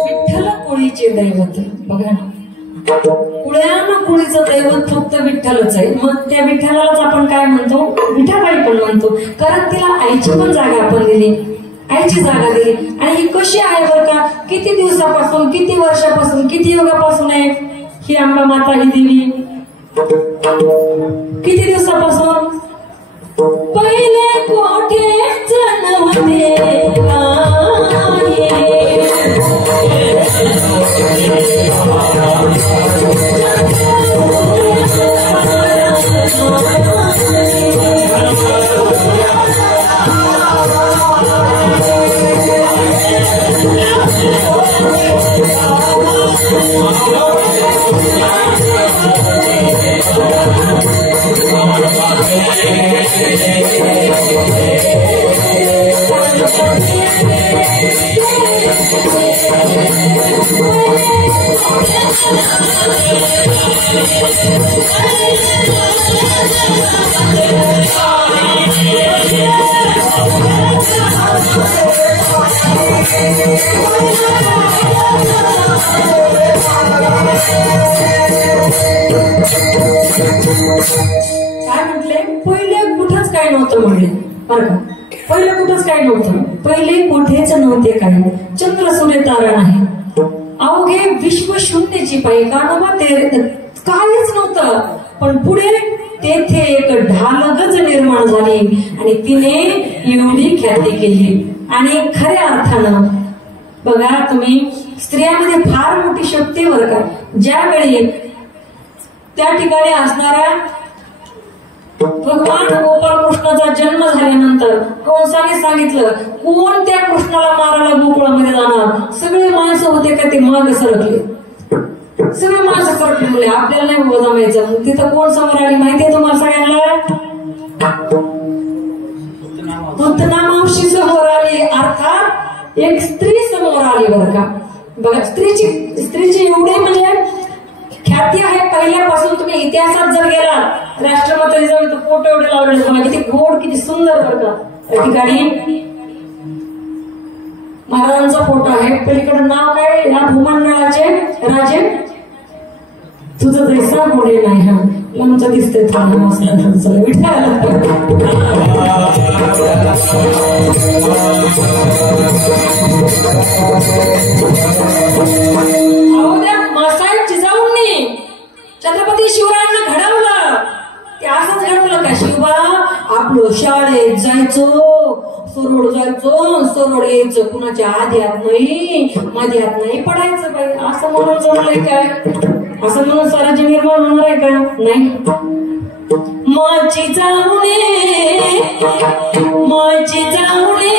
विठ्ठल कोळीचे दैवत. बघा ना, कुळ्यानं कुळीचं दैवत फक्त विठ्ठलच आहे. मग त्या विठ्ठलालाच आपण काय म्हणतो? विठाबाई पण म्हणतो, कारण तिला आईची पण जागा आपण दिली, आईची जागा दिली. आणि ही कशी आहे बरं का? किती दिवसापासून, किती वर्षापासून, किती युगापासून आहे ही अंबा माता, ही देवी? किती दिवसापासून? पहिले कोठे जन्मले काय म्हटले? पहिले कुठंच काय नव्हतं म्हणले बरं का. पहिले कुठंच काय नव्हतं, पहिले कुठेच नव्हते काय. चंद्र सूर्य तारा नाही, अवघे विश्व शून्यची पायी, कानोबा ते काहीच नव्हतं. पण पुढे तेथे एक ढालगज निर्माण झाली आणि तिने एवढी ख्याती केली. आणि खऱ्या अर्थानं बघा तुम्ही, स्त्रियांमध्ये फार मोठी शक्ती बरं का. ज्यावेळी त्या ठिकाणी असणाऱ्या भगवान गोपाळ कृष्णाचा जन्म झाल्यानंतर कंसाने सांगितलं, कोण त्या कृष्णाला मारायला गोकुळामध्ये जाणार? सगळे माणसं होते का ते मागे सरकले, सगळे माणसं सरकले. मुले आपल्याला नाही उभं जमायचं. मग तिथं कोण समोर आली माहितीये तुम्हाला सगळ्यांना? पुतना मावशी समोर आली, अर्थात एक स्त्री समोर आली बरं का. बघा स्त्रीची एवढी म्हणजे ख्याती आहे पहिल्यापासून. तुम्ही इतिहासात जर गेला, राष्ट्रपती जाऊन तर फोटो एवढे लावले बघा, किती गोड, किती सुंदर बरं का. त्या ठिकाणी महाराजांचा फोटो आहे. पलीकडे नाव काय? या भूमंडळाचे राजे, तुझं जैसा पुढे नाही. हा लांबचं दिसतंय थांबा असं छत्रपती शिवरायांना घडवलं. ते असंच घडवलं का? शिवबा आपलं शाळेत जायचो, सरोड जायचो, सरोड यायचं, कुणाच्या आध्यात नाही मध्यात नाही पडायचं बाई, असं म्हणून जमलंय काय? असं म्हणून स्वराज्य निर्माण होणार आहे का? नाही. माझी जाऊने माझी जाऊने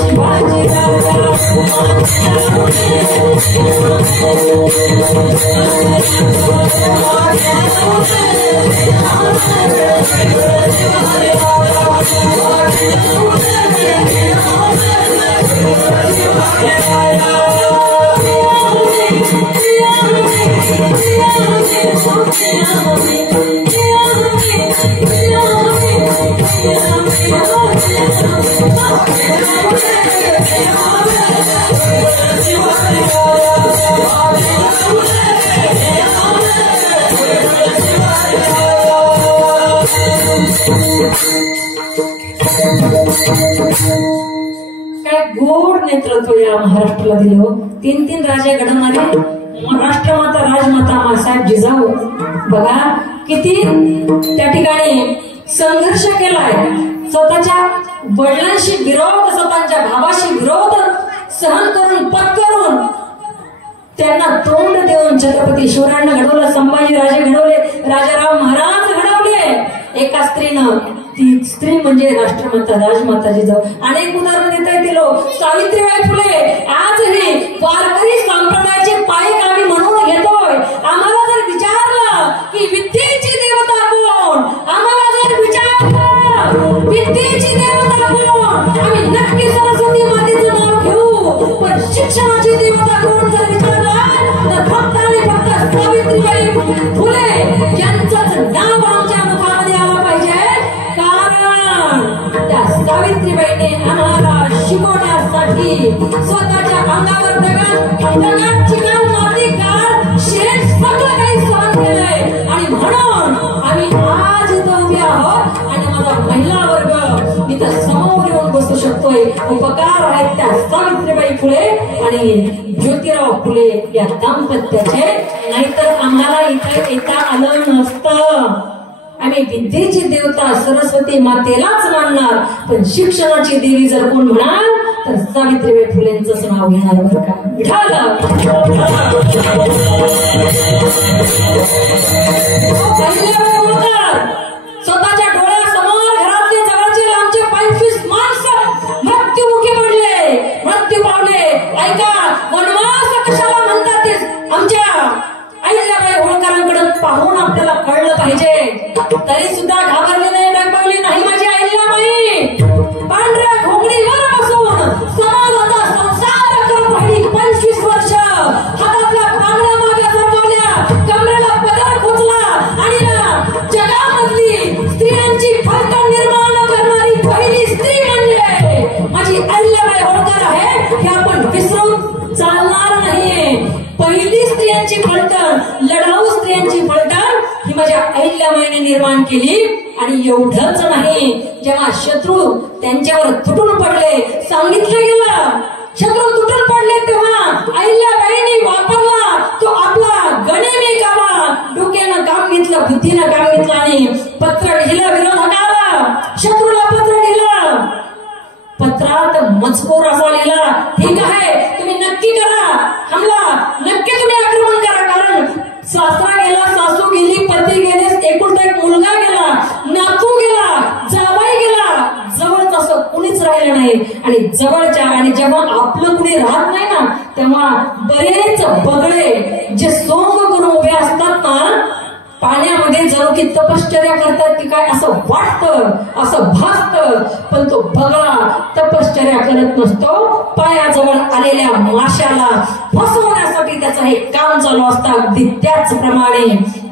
शिवाजी राजा काय गोड नेतृत्व या महाराष्ट्राला दिलं. 3 राजे घडवणारे राष्ट्रमाता राजमाता मासाहेब जिजाऊ बघा किती त्या ठिकाणी संघर्ष केलाय. स्वतःच्या वडिलांशी विरोध, स्वतःच्या भावाशी विरोध सहन करून पत्करून त्यांना तोंड देऊन छत्रपती शिवरायांना घडवलं, संभाजी राजे घडवले, राजाराम महाराज घडवले एका स्त्रीनं. ती स्त्री म्हणजे राष्ट्रमाता राजमाता जिजाऊ. अनेक उदाहरण देता येतील. सावित्रीबाई फुले आजही वारकरी संप्रदायाचे पायक आम्ही म्हणून घेतोय. आम्हाला जर विचारलं की विद्येची देवता कोण, आम्हाला जर विचारलं विद्येची देवता कोण, आम्ही नक्की सरस्वती मातेचं नाव घेऊ. पण शिक्षणाची देवता कोण जर विचारलं तर फक्त आणि फक्त सावित्रीबाई फुले यांचंच नाव आमच्या मुखामध्ये आलं पाहिजे. कारण त्या सावित्रीबाईने आम्हाला शिकवण्यासाठी स्वतःच्या अंगावर दगड चिकन माती काळ शेत सगळं काही सहन केलंय. आणि म्हणून आम्ही आज इथं उभे आहोत आणि माझा महिला वर्ग इथं समोर येऊन बसू शकतोय. उपकार आहेत त्या सावित्रीबाई फुले आणि ज्योतिराव फुले या दाम्पत्याचे. नाहीतर आम्हाला इथं येता आलं नसतं. आम्ही विद्येची देवता सरस्वती मातेलाच मानणार, पण शिक्षणाची देवी जर कोण म्हणाल तर सावित्रीबाई फुलेंचंच नाव घेणार बरं का. स्वतःच्या डोळ्यासमोर घरातले जवळचे लांबचे 25 माणसं मृत्युमुखी पडले, मृत्यू पावले. ऐका, वनवास कशाला म्हणतात ते आमच्या अहिल्याबाई होळकरांकडे पाहून आपल्याला कळलं पाहिजे. तरी सुद्धा घाबरली नाही, डगमगली नाही माझी अहिल्याबाई. पांढऱ्या घोगडीवर बसून समाजाचा संसार करत राहिली 25 वर्ष. हातातल्या बांगड्या मागे सरकवल्या, कमरेला पदर खोचला आणि जगामधली स्त्रियांची फलटण निर्माण करणारी पहिली स्त्री म्हणजे माझी अहिल्याबाई होळकर आहे. हे आपण विसरून चालणार नाहीये. पहिली स्त्रियांची फलटण, लढाऊ स्त्रियांची फलटण ही माझ्या अहिल्याबाईने निर्माण केली. आणि एवढंच नाही, जेव्हा शत्रू त्यांच्यावर तुटून पडले, सांगितलं गेलं शत्रू तुटून पडले, तेव्हा अहिल्याबाईंनी वापरला तो आपला गणेने कावा. डोक्यानं काम घेतलं, बुद्धीनं काम घेतलं आणि पत्र लिहिलं विरोधकाला. शत्रूला पत्र लिहिलं. पत्रात मजकूर असा लिहिला, ठीक आहे तुम्ही नक्की करा हमला, नक्की तुम्ही आक्रमण करा. कारण सासरा गेला, सासू गेली, पती गेले, एकुलता एक मुलगा गेला, नातू गेला, जावाई गेला, जवळच असं कुणीच राहिलं नाही. आणि जवळच्या आणि जेव्हा आपलं कुणी राहत नाही ना, तेव्हा बरेच बगळे जे सोंग करून उभे असतात ना पाण्यामध्ये, जणू की तपश्चर्या करतात की काय असं वाटतं, असं भासतं. पण तो बगळा तपश्चर्या करत नसतो. पायाजवळ आलेल्या माशाला फसवण्यासाठी त्याचं हे काम चालू असतं. अगदी त्याचप्रमाणे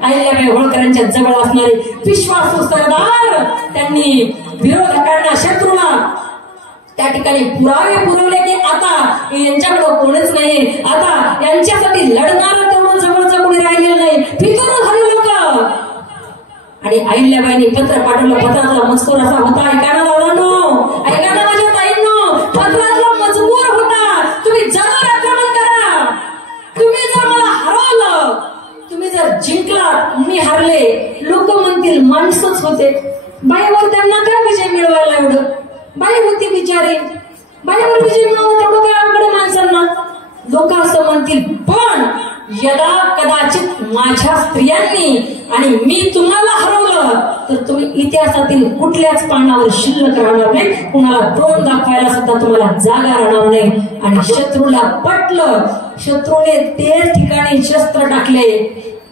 अहिल्याबाई होळकरांच्या जवळ असणारे विश्वासू सरदार त्यांनी विरोधकांना, शत्रूला त्या ठिकाणी पुरावे पुरवले की आता यांच्याकडे कोणीच नाही, आता यांच्यासाठी लढणारं तेवढं जवळचं कोणी राहिलेलं नाही, फिरून झाले लोक. आणि अहिल्याबाईंनी पत्र पाठवलं. पत्रातला मजकूर असा होता, ऐकायला लावला, ऐकायला माझ्या ताईंनो, पत्रातला मजकूर होता, तुम्ही जरूर आक्रमण करा. तुम्ही जर मला हरवलं, तुम्ही जर जिंकला, मी हारले, लोक म्हणतील माणसंच होते. बाईवर त्यांना काय विजय मिळवायला एवढं, बाई होती बिचारी, बाईवर विजय मिळवणं तेवढं काय अवघड माणसांना, लोक असं म्हणतील. पण यदा कदाचित माझ्या स्त्रियांनी आणि मी तुम्हाला हरवलं तर तुम्ही इतिहासातील कुठल्याच पानावर शिल्लक राहणार नाही, कुणाला तोंड दाखवायला सुद्धा तुम्हाला जागा राहणार नाही. आणि शत्रूला पटलं शत्रूने तेच ठिकाणी शस्त्र टाकले,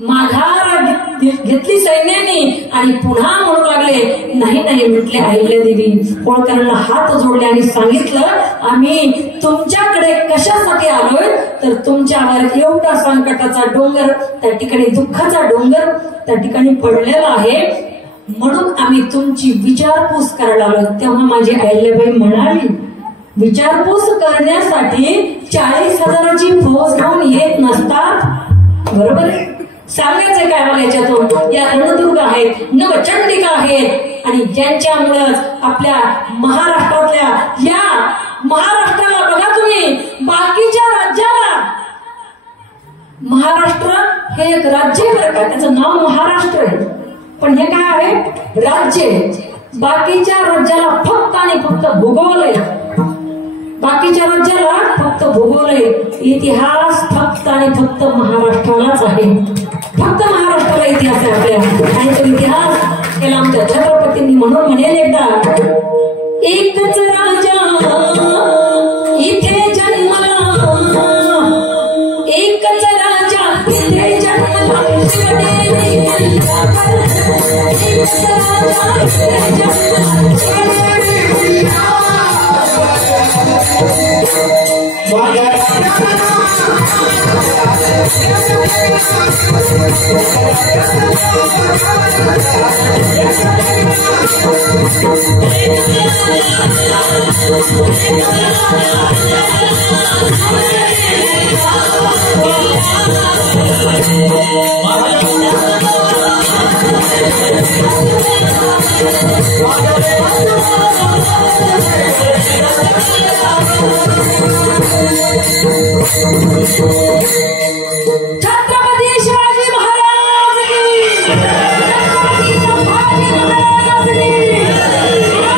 माघार घेतली सैन्याने आणि पुन्हा म्हणू लागले नाही नाही म्हटले अहिल्यादेवी होळकरांना हात जोडले आणि सांगितलं आम्ही तुमच्याकडे कशासाठी आलोय तर तुमच्यावर एवढा संकटाचा डोंगर, त्या ठिकाणी दुःखाचा डोंगर त्या ठिकाणी पडलेला आहे, म्हणून आम्ही तुमची विचारपूस करायला आलो. तेव्हा माझी अहिल्याबाई म्हणाली विचारपूस करण्यासाठी 40,000ची फौज घेऊन येत नसतात. बरोबर आहे. सांगायचं काय मला याच्यातून, या रणदुर्ग आहेत, नवचंडिका आहेत आणि ज्यांच्यामुळेच आपल्या महाराष्ट्रातल्या या महाराष्ट्राला बघा तुम्ही, बाकीच्या राज्याला, महाराष्ट्र हे एक राज्य आहे बरं का, त्याचं नाव महाराष्ट्र आहे पण हे काय आहे राज्य. बाकीच्या राज्याला फक्त आणि फक्त भूगोल आहे, बाकीच्या राज्याला फक्त भूगोल आहे, इतिहास फक्त आणि फक्त महाराष्ट्रालाच आहे. फक्त महाराष्ट्राला इतिहास आहे आपल्या, आणि तो इतिहास केला आमच्या छत्रपतींनी. म्हणून म्हणेल एकदा एकच राजा इथे जन्मला, एकच राजा इथे जन्मला, छत्रपती शिवाजी महाराज की, छत्रपती संभाजी महाराज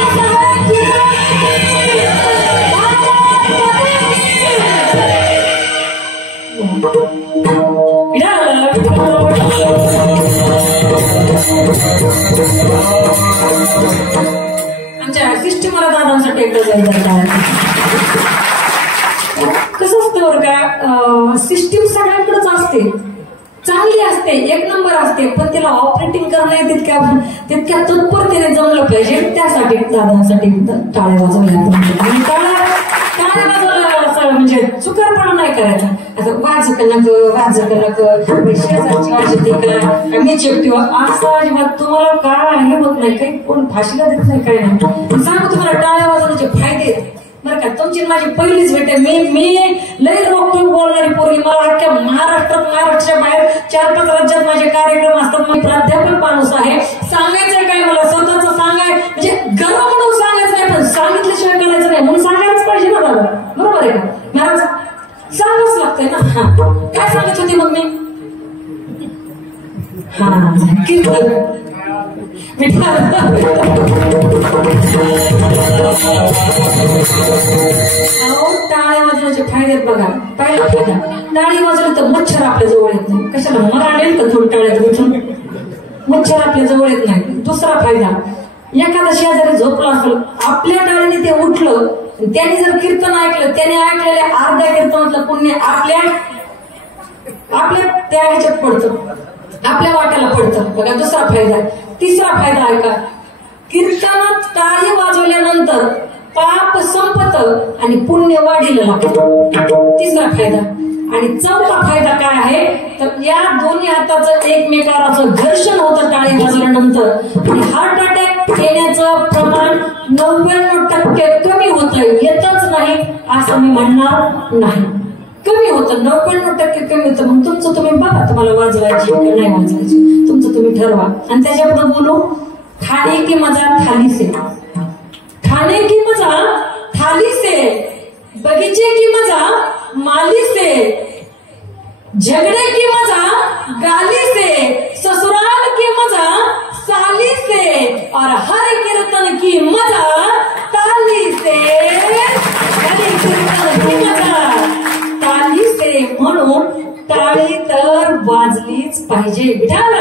की, आमच्या सिस्टीमला दादांसाठी एकदा जायचं. कसं असतं बरं का, सिस्टीम सगळ्यांकडेच असते, चांगली असते, एक नंबर असते, पण तिला ऑपरेटिंग करणं तितक्या तत्परतेने जमलं पाहिजे. त्यासाठी दादांसाठी टाळे वाजवल्या, टाळे वाजवल्या म्हणजे चुकारपणा नाही करायचा. आता वाज शेजारची वाजते का मी चिपटी असं अजिबात तुम्हाला काय हे होत नाही, काही कोण फाशीला देत नाही, काय नाही. सांगू तुम्हाला टाळ्या वाजवण्याचे फायदे बरं का. तुमची माझी पहिलीच भेट आहे, मी लई रोखोक बोलणारी पोरगी, मला अख्ख्या महाराष्ट्राच्या बाहेर 4-5 राज्यात माझे कार्यक्रम असतात, मी प्राध्यापक माणूस आहे. सांगायचं काय मला स्वतःच सांगाय म्हणजे गर्व म्हणून सांगायचं नाही, पण सांगितल्याशिवाय करायचं नाही, म्हणून सांगायलाच पाहिजे ना दादा. बरोबर आहे का, महाराज सांगावंच लागतंय ना. काय सांगत होती मग मी, कीर्तन टाळ्या वाजवण्याचे फायदे बघा. पहिला फायदा, टाळी वाजवली तर मच्छर आपल्या जवळ येत नाही. कशाला मराठे का थोडी टाळ्यात उठून मच्छर आपल्या जवळ येत नाही. दुसरा फायदा, एखादा शेजारी झोपला असेल, आपल्या टाळीने ते उठलं, त्याने जर कीर्तन ऐकलं, त्याने ऐकलेल्या अर्ध्या कीर्तनातलं पुण्य आपल्या त्या ह्याच्यात पडतं, आपल्या वाट्याला पडतं बघा. दुसरा फायदा. तिसरा फायदा आहे का, कीर्तनात टाळी वाजवल्यानंतर पाप संपत आणि पुण्य वाढीला लागतं. तिसरा फायदा. आणि चौथा फायदा काय आहे तर या दोन्ही हाताचं एकमेकाचं घर्षण होतं टाळी वाजवल्यानंतर, आणि हार्ट अटॅक येण्याचं प्रमाण 99% कमी होतं. येतच नाही असं मी म्हणणार नाही, कमी होतं, 99% कमी होतं. मग तुमचं तुम्ही बघा, तुम्हाला वाजवायची का नाही वाजवायची, तुमचं तुम्ही ठरवा. आणि त्याच्यापुढे बोलू, खाने की मजा थाली से, खाने की मजा थाली से, बगीचे की मजा माली से, झगड़े की मजा गाली से, ससुराल की मजा साली से, और हर कीर्तन की मजा ताली से, हर कीर्तन की मजा ताली से. म्हणून टाळी तर वाजलीच पाहिजे. विठाल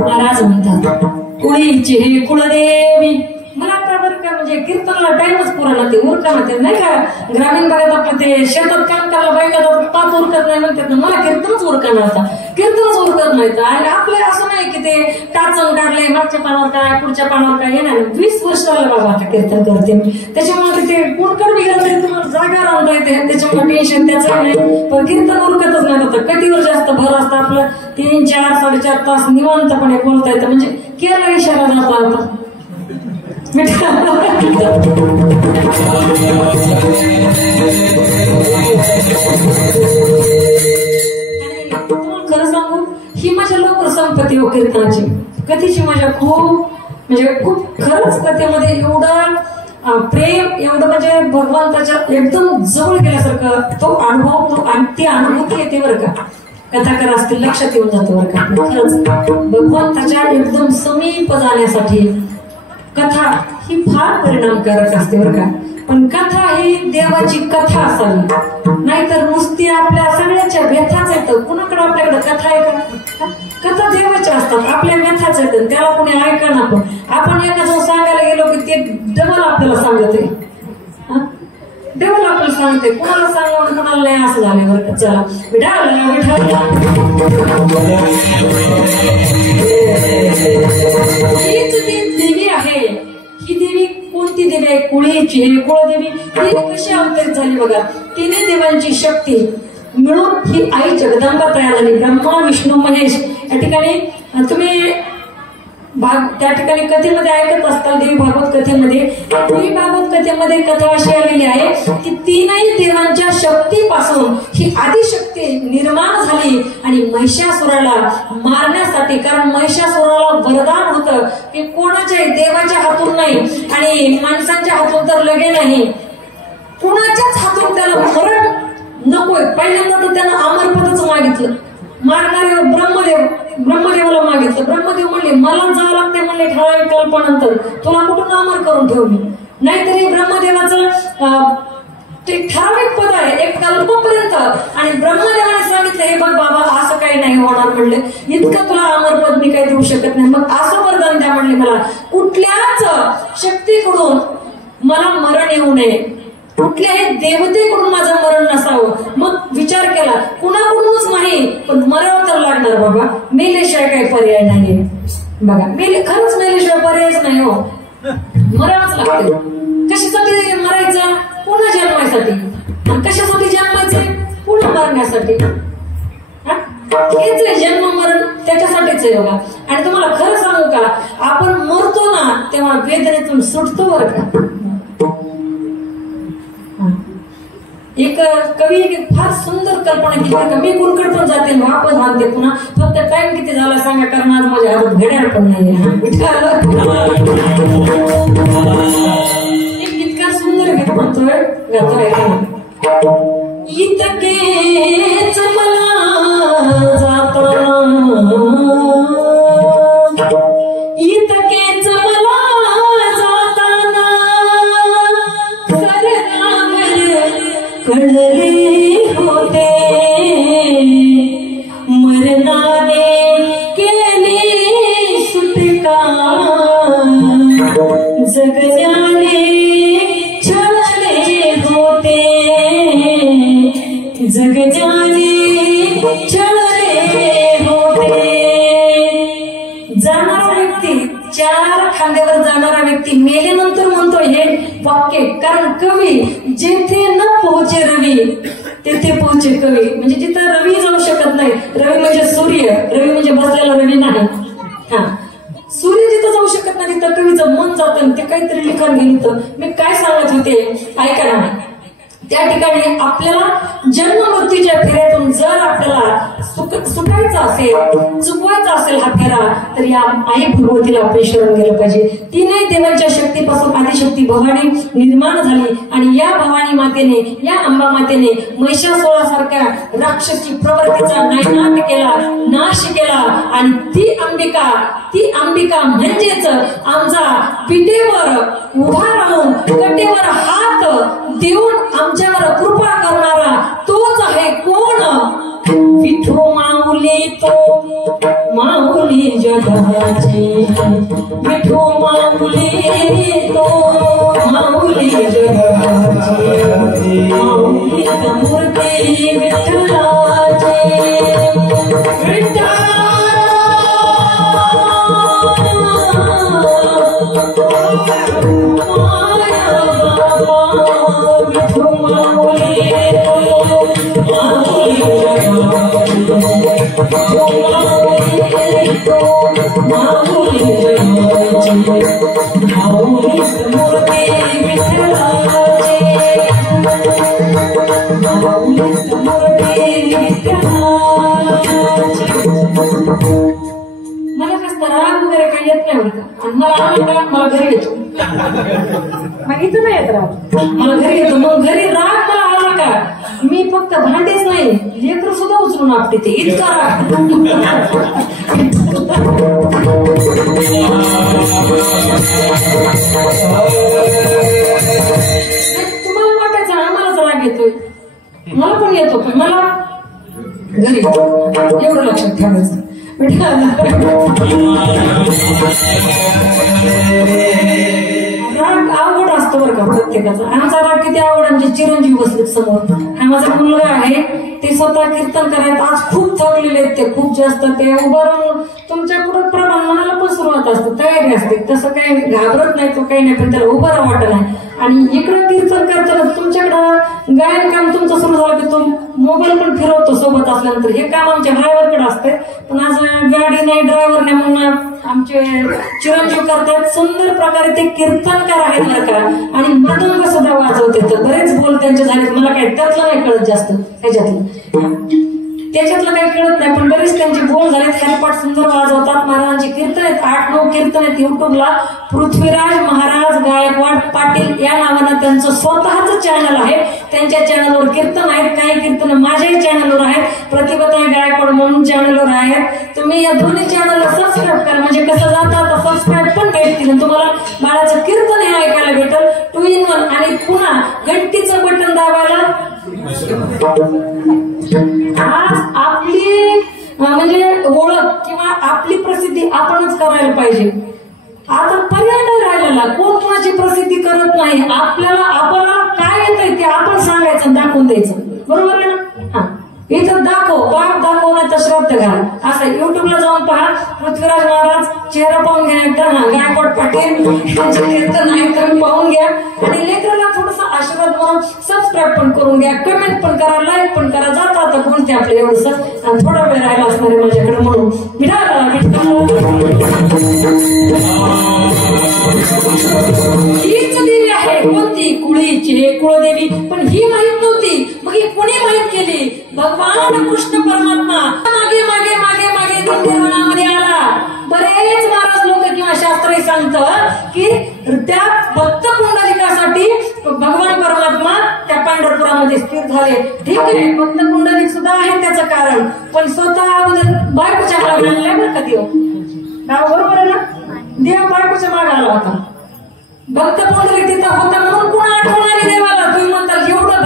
महाराज म्हणतात कुळीची हे कुळदेवी. मला आता बरं का म्हणजे कीर्तनाला टाइमच पुराणा ते उरका ना ते नाही का ग्रामीण भागात आपलं ते शेतात काम करायला बायका ताप उरकत नाही म्हणतात ना, मला कीर्तनच उरका ना आता, कीर्तनच उरकत नाही. आणि आपले असं नाही की ते टाचन काढले मागच्या पानावर काय पुढच्या पानावर काय, हे नाही. 20 वर्ष झालं बाबा आता कीर्तन करते मी, त्याच्यामुळे ते कुणकड बी गेलं तरी तुम्हाला जागा राहता येते, त्याच्यामुळे टेन्शन त्याचं नाही. पण कीर्तन उरकतच नाही आता, कधीवर जास्त भर असतं आपलं 3, 4, 4.5 तास निवांतपणे बोलता येतं. म्हणजे केला इशारा जातो आता खरं सांगू ही माझ्या लवकर संपत्ती हो कीर्तनाची. कधीची माझ्या खूप म्हणजे खूप खरंच कथेमध्ये एवढं प्रेम, एवढं म्हणजे भगवंताच्या एकदम जवळ गेल्यासारखं तो अनुभव, तो ती अनुभूती येते बरं का. कथाकार असतील लक्षात येऊन जातो बरं का. खरंच भगवंताच्या एकदम समीप जाण्यासाठी कथा ही फार परिणामकारक असते बरं का. पण कथा ही देवाची कथा असावी, नाहीतर नुसती आपल्या सगळ्याच्या व्यथाच येतं. कुणाकडे आपल्याकडे कथा आहे का? कथा देवाच्या असतात, आपल्या व्यथाच येतं, त्याला कोणी ऐका ना. पण आपण एखादं सांगायला गेलो की ते डबल आपल्याला सांगते, डबल आपल्याला सांगते. कोणाला सांगून कोणाला नाही असं झालं बरं का. चला देवी आहे ही देवी कोणती देवी आहे? कुळीची हे कुळदेवी. ही कशी अवतरित झाली बघा. 3 देवांची शक्ती मिळून ही आई जगदंबा तयार झाली. ब्रह्मा विष्णू महेश. या ठिकाणी तुम्ही त्या ठिकाणी कथेमध्ये ऐकत असताल देवी भागवत कथेमध्ये. देवी भागवत कथेमध्ये कथा अशी आलेली आहे की 3 देवांच्या शक्तीपासून ही आदिशक्ती निर्माण झाली आणि महिषासुराला मारण्यासाठी. कारण महिषासुराला वरदान होतं की कोणाच्याही देवाच्या हातून नाही आणि माणसांच्या हातून तर लगे नाही, कुणाच्याच हातून त्याला मरण नकोय. पहिल्यांदा तर त्यानं अमरपदच मागितलं. मारणारे ब्रह्मदेवाला मागितलं. ब्रह्मदेव म्हणले मला जावं लागते, म्हणले ठराविक कल्पानंतर, तुला कुठून अमर करून ठेवली. नाहीतरी ब्रह्मदेवाचं ते ठराविक पद आहे एक कल्पापर्यंत. आणि ब्रह्मदेवाने सांगितलं हे बघ बाबा असं काही नाही होणार, म्हणले इतकं तुला अमर पद मी काही देऊ शकत नाही. मग असं वरदान द्या म्हणले मला, कुठल्याच शक्तीकडून मला मरण येऊ नये, कुठल्याही देवतेकडून माझं मरण नसावं. मग विचार केला कुणाकडूनच नाही, पण मरावं तर लागणार बाबा, मेल्याशिवाय काही पर्याय नाहीये. बघा खरंच मेल्याशिवाय पर्यायच नाही हो, मरावंच लागतं. कशासाठी मरायचं? पुन्हा जन्मासाठी. कशासाठी जन्मायचं? पुन्हा मरण्यासाठी. हेच आहे जन्म मरण, त्याच्यासाठीच आहे बघा. आणि तुम्हाला खरं सांगू का, आपण मरतो ना तेव्हा वेदनेतून सुटतो बरं का. एक कवी फार सुंदर कल्पना केली का. मी कुणकड पण जाते वापस आणते पुन्हा, फक्त टाइम किती झाला सांगा, कारण आज माझ्या हातात घड्याळ पण नाहीये. इतका सुंदर गीत म्हणतोय गातोय इतकेच मला जाताना, इतकेच मला जाताना कळले होते, मरणाने केली सुटका, जगण्याने छळले होते, जगण्याने छळले होते. जाणारा व्यक्ती, 4 खांद्यावर जाणारा व्यक्ती मेल्यानंतर म्हणतोय हे वाक्य. कारण कवी जेथे न पोहोचे रवी तेथे पोहोचे कवी. म्हणजे जिथं रवी जाऊ शकत नाही, रवी म्हणजे सूर्य, रवी म्हणजे बसलेला रवी नाही. सूर्य जिथं जाऊ शकत नाही तिथं कवीचं मन जातं, ते काहीतरी लिखाण गेलं. मी काय सांगत होते ऐका ना. त्या ठिकाणी आपल्याला जन्म मृत्यूच्या फेऱ्यातून जर आपल्याला सुटायचं असेल, चुकवायचा असेल हा फेरा, तर या आई भगवतीला आपण शरण गेलं पाहिजे. 3 देवांच्या शक्तीपासून आदिशक्ती भवानी निर्माण झाली आणि या भवानी मातेने, या अंबा मातेने महिषासुरासारख्या राक्षसी प्रवृत्तीचा नायनाट केला, नाश केला. आणि ती अंबिका म्हणजेच आमचा पिठेवर उभा राहून कटेवर हात देऊन आमच्यावर कृपा करणारा तोच आहे कोण? विठू माऊली, तो माऊली जगाची विठू माऊली तो माऊली जगाची माऊली मूर्ती विठ्ठलाची मला जास्त राग वगैरे काही येत नाही बरं का. आणि मला आनंद मला घरी येतो. मग इथं नाही येत राग, मला घरी येतो. मग घरी राग मला आला का मी फक्त भांडेच नाही लेकर सुद्धा उचलून आपटे ते इतका राग. तुम्हाला वाटायचं आम्हालाच राग येतोय, मला पण येतो, पण मला घरी एवढं लक्षात ठेवायचं. राग अवघड असतो बरं का प्रत्येकाचा. आमचा राग किती अवघड, आमचे चिरंजीव बसलेत समोर. हा माझा मुलगा आहे, ते स्वतः कीर्तन करायचं आज खूप थकलेले आहेत ते, खूप जास्त. ते उभं राहून तुमच्या पुढे प्रमाण म्हणायला पण सुरुवात असते, तयारी असते, तसं काही घाबरत नाही तो, काही नाही, पण त्याला उभं राहा वाटत नाही. आणि इकडं कीर्तन करताना तुमच्याकडं गायन काम तुमचं सुरू झालं की तो मोबाईल पण फिरवतो सोबत असल्यानंतर. हे काम आमच्या ड्रायव्हरकडे असते, पण आज गाडी नाही, ड्रायव्हर नाही, म्हणून आमचे चिरंजीव करतात. सुंदर प्रकारे ते कीर्तनकार आहेत बरं का, आणि मृदंग सुद्धा वाजवते. तर बरेच बोल त्यांचे झाले, मला काही त्यातलं नाही कळत जास्त, त्याच्यातलं काही कळत नाही, पण बरेच त्यांचे बोल झाले. हरिपाठ सुंदर वाजवतात. महाराजांची कीर्तन आहेत, 8-9 कीर्तन आहेत युट्यूबला. पृथ्वीराज महाराज गायकवाड पाटील या नावानं त्यांचं स्वतःच चॅनल आहे. त्यांच्या चॅनलवर कीर्तन आहेत, काही कीर्तन माझ्याही चॅनलवर आहेत, प्रतिभाताई गायकवाड म्हणून चॅनलवर आहेत. तुम्ही या दोन्ही चॅनलला सबस्क्राईब करा, म्हणजे कसं जातं आता सबस्क्राईब पण भेटतील, तुम्हाला बाळाचं कीर्तन हे ऐकायला भेटल 2 in 1. आणि पुन्हा घंटीचं बटन दाबायला आज आपली म्हणजे ओळख किंवा आपली प्रसिद्धी आपणच करायला पाहिजे. आता पर्याय नाही राहिलेला, कोण कोणाची प्रसिद्धी करत नाही. आपल्याला काय येतंय ते आपण सांगायचं, दाखवून द्यायचं, बरोबर आहे ना. हा, इथं बाप दाखव नाही तर श्रद्धा घाल. असं युट्यूबला जाऊन पहा, पृथ्वीराज महाराज चेहरा पाहून घ्या एकदा, गायकवाड पाटील त्यांचे कीर्तन ऐकून पाहून घ्या. आणि लेकराला थोडासा आशीर्वाद म्हणून सबस्क्राईब पण करून घ्या, कमेंट पण करा, लाईक पण करा. जाता आता बोलते आपलं एवढंच, आणि थोडा वेळ राहिला असणार आहे माझ्याकडे, म्हणून हीच देवी आहे कोणती, कुळीची कुळदेवी. पण ही माहित नव्हती, मग ही कुणी माहित केली? भगवान कृष्ण परमात्मा मागे मागे मागे मागे निर्माणामध्ये आला. बरेच महाराज लोक किंवा शास्त्रही सांगतं की त्या भक्त पुंडलिकासाठी भगवान परमात्मा त्या पंढरपुरामध्ये स्थिर झाले. ठीक आहे, भक्त पुंडलिक सुद्धा आहे त्याचं कारण, पण स्वतः बायकोच्या मागे आलाय बरं का देव. बरोबर आहे ना, देव बायकोच्या मागे आला होता. भक्त पुंडलिक तिथं होता म्हणून पुन्हा आठवण आली देवाला. तुम्ही म्हणता एवढं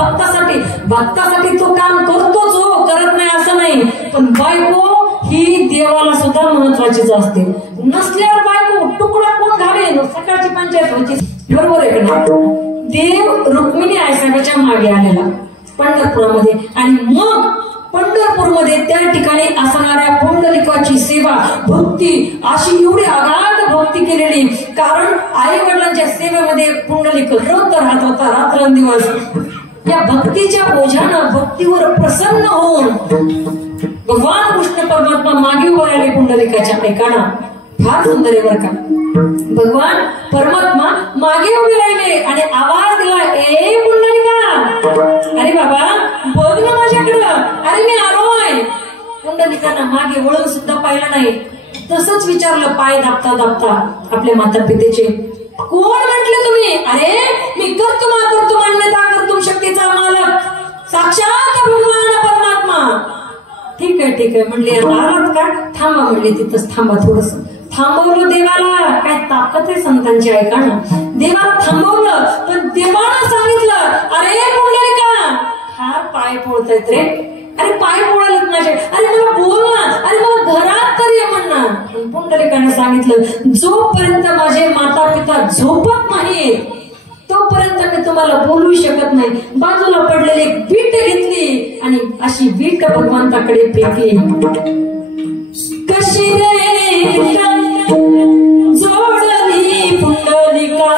भक्तासाठी तो काम करतोच, हो, करत नाही असं नाही, पण बायको ही देवाला सुद्धा महत्वाचीच असते. नसल्यावर बायको तुकडा कोण घालेल, सकाळची पंचायत व्हायची, बरोबर आहे का. देव रुक्मिणी आईसाहेबाच्या मागे आलेला पंढरपुरामध्ये, आणि मग पंढरपूरमध्ये त्या ठिकाणी असणाऱ्या पुंडलिकाची सेवा, भक्ती, अशी एवढी अगाध भक्ती केलेली. कारण आई वडिलांच्या सेवेमध्ये पुंडलिक रत राहत होता रात्रंदिवस. या भक्तीच्या ओझ्यानं भक्तीवर प्रसन्न होऊन भगवान कृष्ण परमात्मा मागे उभे राहिले पुंडलिकाच्या. ऐकाना, फार सुंदर आहे बरं का. भगवान परमात्मा मागे उभे राहिले आणि आवाज दिला, ए पुंडलिका, अरे बाबा बघ ना माझ्याकडं, अरे मी आलोय. पुंडलिकांना मागे वळून सुद्धा पाहिलं नाही, तसंच विचारलं पाय दाबता दाबता आपल्या माता पितेचे, कोण म्हटले तुम्ही? अरे मी कर्तुम अन्यथा कर्तुम शक्तीचा मालक साक्षात भगवान परमात्मा. ठीक आहे म्हणले, आलात का, थांबा म्हणले, तिथंच थांबा. थोडस थांबवलं देवाला, काय ताकद आहे संतांची. ऐका ना, देवाला थांबवलं, पण देवानं सांगितलं, अरे पुंडलिका फार पाय पोळतायत रे, अरे पाय पोळायला माझे, अरे मला बोल ना, अरे मला घरात तरी म्हणणं. ना. पुंडलिकाने सांगितलं जोपर्यंत माझे माता पिता झोपत नाही तोपर्यंत मी तुम्हाला बोलू शकत नाही. बाजूला पडलेली एक वीट घेतली आणि अशी वीट भगवंताकडे फेकली. कशी रे जोडली पुंडलिका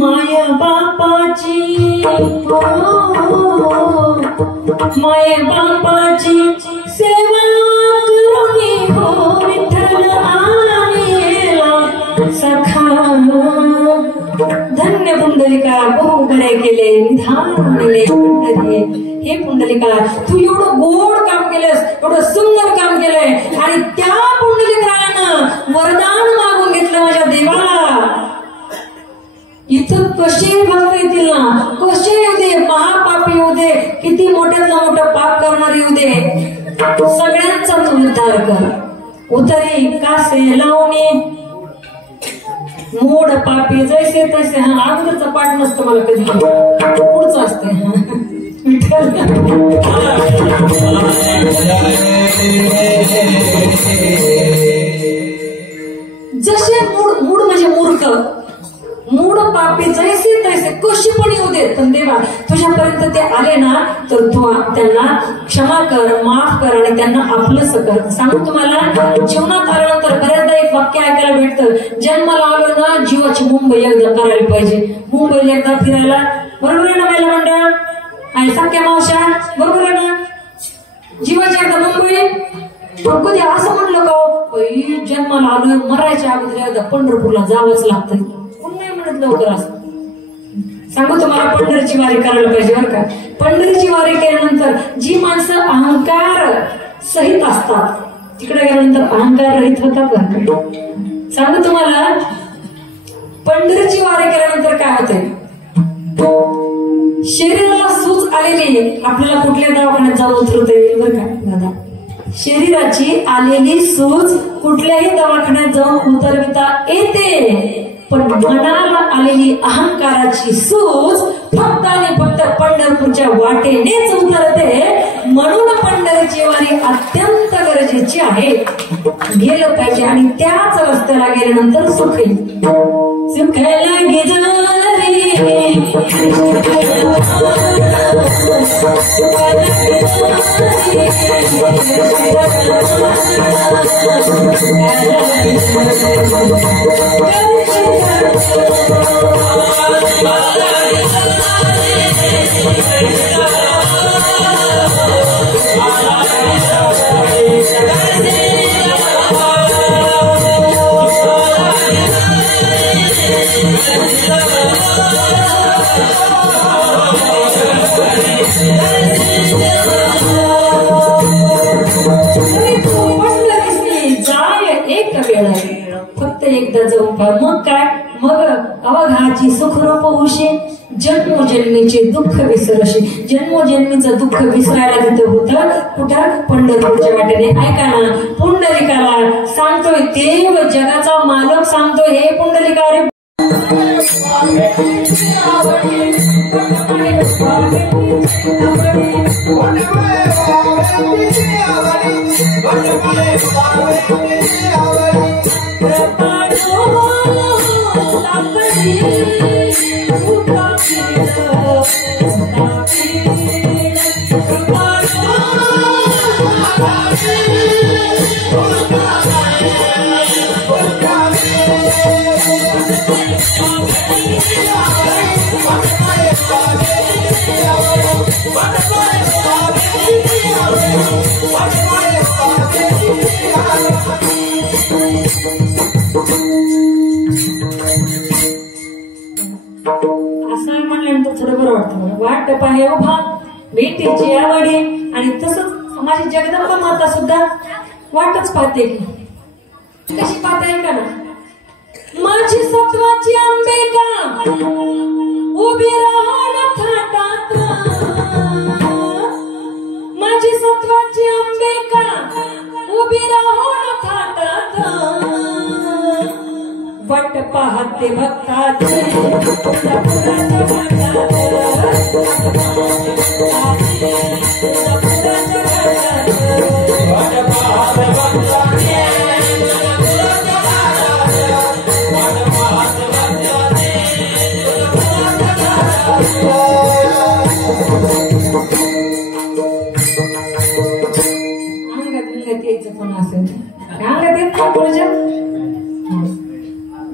माया बापाची माया बापाची सेवा करुणी हो विठ्ठल आलेला सखा. धन्य पुंडलिका बहु बरे केले निधान आणले पंढरी. हे पुंडलिका तू एवढं गोड काम केलंस, एवढं सुंदर काम केलंय आणि त्या पुंडलिकानं वरदान मागून घेतलं माझ्या देवाला. इथं कसे भक्त येतील ना, कसे येऊ दे, महापापी येऊ दे, किती मोठ्यातला मोठं पाप करणारे येऊ दे, सगळ्यांचा तू उद्धार कर. उतरी कासे लावणे मोड पापी जैसे तैसे. हा अगोदरचा पाठ नसतो मला कधी, पुढचं असते. जसे मूड म्हणजे मूर्ख, मूड पापी जैसे तैसे कशी पण येऊ देत, पण देवा तुझ्यापर्यंत ते आले ना तर तू त्यांना क्षमा कर, माफ कर आणि त्यांना आपलंस कर. सांगू तुम्हाला जीवनात आल्यानंतर बऱ्याचदा एक वाक्य ऐकायला भेटतं, जन्माला आलो ना जीवाची मुंबई एकदा करायला पाहिजे. मुंबईला एकदा फिरायला, बरोबर आहे ना महिला मंडळ आणि सख्या मावशा, बरोबर आहे ना. जीवाची एकदा मुंबई. कधी असं म्हणलं का जन्माला आलोय मरायच्या अगोदर एकदा पंढरपूरला जावंच लागतंय, कोण नाही म्हणत लवकर असं. सांगू तुम्हाला पंढरीची वारी करायला पाहिजे बरं का. पंढरीची वारी केल्यानंतर जी माणसं अहंकार सहित असतात तिकडे गेल्यानंतर अहंकार रहित होतात बरं का. सांगू तुम्हाला पंढरीची वारी केल्यानंतर काय होते, शरीराला सूज आलेली आपल्याला कुठल्या दवाखान्यात जाऊन उतरवता येईल बरं का दादा. शरीराची आलेली सूज कुठल्याही दवाखान्यात जाऊन उतरविता येते, पण मनाला आलेली अहंकाराची सूज फक्त आणि फक्त पंढरपूरच्या वाटेनेच उतरते. म्हणून पंढरीची वारी अत्यंत गरजेची आहे, गेलं पाहिजे. आणि त्याच रस्त्याला गेल्यानंतर सुख येईल. सुखाला फक्त एकदा जाऊन पहा, मग काय, मग अवघाची सुखरूप होऊशे, जन्मोजन्मीचे दुःख विसरशे. जन्मोजन्मीचं दुःख विसरायला तिथं होतं कुठं, पंढरपूरच्या वाटेने. ऐका ना, पुंडलिकाला सांगतोय देव जगाचा मालक सांगतोय, हे पुंडलिका रे उभा भेटीची आवडी. आणि तसंच माझी जगदंबा माता सुद्धा वाटच पाहते की कशी पाहते का ना. माझी सत्वाची अंबिका उभी राहून थाटात, माझी सत्वाची अंबिका उभी राहून थाटात, वाट पाहते भक्ताचे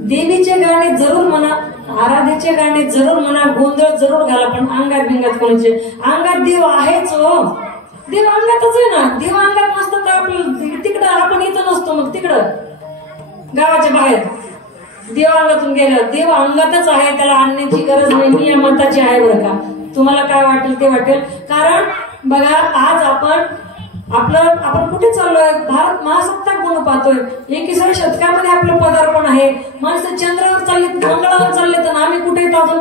देवीचे गाणे जरूर म्हणा, आराध्याचे गाणे जरूर म्हणा, गोंधळ जरूर घाला, पण अंगात बिंगात कोणाचे. अंगात देव आहेच हो, देव अंगातच आहे ना. देव अंगात नसतं तर आपलं तिकडं, आपण इथं नसतो, मग तिकडं गावाच्या बाहेर. देव अंगातून गेलं, देव अंगातच आहे, त्याला आणण्याची गरज नाही. मी या मताची आहे बरं का. तुम्हाला काय वाटेल ते वाटेल. कारण बघा आज आपण कुठे चाललोय, भारत महासत्ताक म्हणून पाहतोय. 21व्या शतकामध्ये आपलं पदार्पण आहे. माणसं चंद्रावर चालले, मंगळावर चालले, तर आम्ही कुठे अजून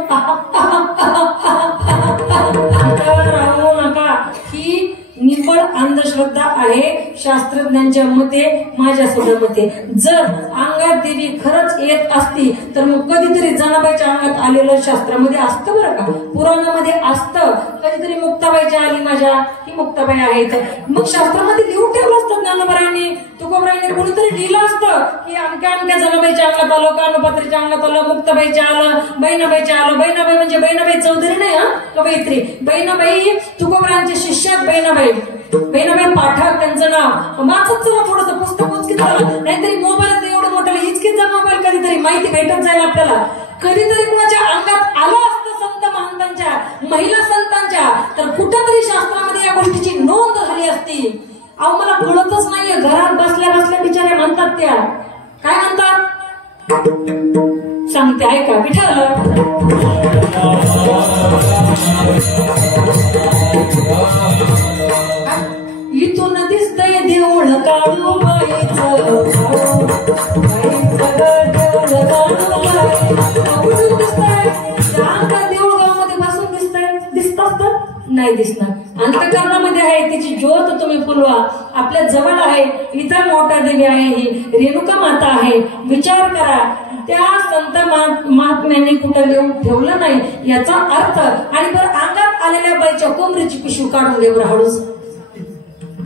राहू नका. ही निव्वळ अंधश्रद्धा आहे शास्त्रज्ञांच्या मते, माझ्या सुद्धा मते. जर अंगात देवी खरंच येत असती तर मग कधीतरी जनाबाईच्या अंगात आलेलं शास्त्रामध्ये असतं बरं का, पुराणामध्ये असतं. कधीतरी मुक्ताबाईच्या आली माझ्या, ही मुक्ताबाई आहेत. मग शास्त्रामध्ये लिहून ठेवलं असतं ज्ञानोबारायांनी, तुकोबारायांनी, कोणीतरी लिहिलं असतं की अमक्या अमक्या जनाबाईच्या अंगात आलं, कानोपात्रीच्या अंगात आलं, मुक्ताबाईच्या आलं, बहिणाबाईच्या आलं. बहिणाबाई म्हणजे बहिणाबाई चौधरी नाही हा, कवयित्री. बहिणाबाई तुकोबारायांच्या शिष्यात बहिणाबाई पाठक त्यांचं नाव. वाचत चला थोडंसं पुस्तक उचकीत झालं, नाहीतरी मोबाईलात एवढं मोठं हिचकीत जा मोबाईल, कधीतरी माहिती भेटत जाईल आपल्याला. कधीतरी कुणाच्या अंगात आलं असतं संत महंतांच्या, महिला संतांच्या, तर कुठंतरी शास्त्रामध्ये या गोष्टीची नोंद झाली असती. अहो मला कळतच नाहीये, घरात बसल्या बसल्या बिचाऱ्या म्हणतात, त्या काय म्हणतात सांगते ऐका. विठ्ठल इथून दिसतंय देऊळ काळूबाईचं, देऊळगावमध्ये बसून दिसत असतं नाही दिसणार. अंतःकरणामध्ये आहे तिची ज्योत, तुम्ही फुलवा. आपल्या जवळ आहे, इथं मोठा देवी आहे, ही रेणुका माता आहे. विचार करा, त्या संत महात्म्यांनी कुठं लिहून ठेवलं नाही याचा अर्थ. आणि बरं अंगात आलेल्या बाईच्या कोंबरीची पिशवी काढून घे बरं, हळूच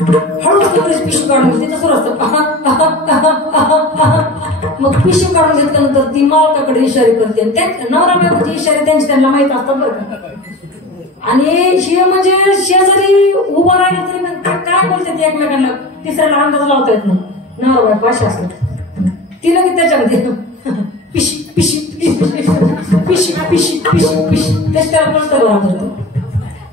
कोंबरीची पिशवी काढून घे. तिथं सुरू असतं मग पिशवी काढून घेतल्यानंतर ती मालकाकडे इशारे करते. त्या नवरा बायकोचे इशारे त्यांना माहित असतात बरं का. आणि शिव म्हणजे शेजारी उभं राहिलं तरी काय बोलते ते एकमेकांना, तिसऱ्याला अंदाज लावता येत नाही. नवरा बायको अशी असतात, ती लगेच त्याच्यामध्ये पिशी पिशी पिशी पिशी पिशी पिशी पिशी तेच त्याला कळतं राहतो.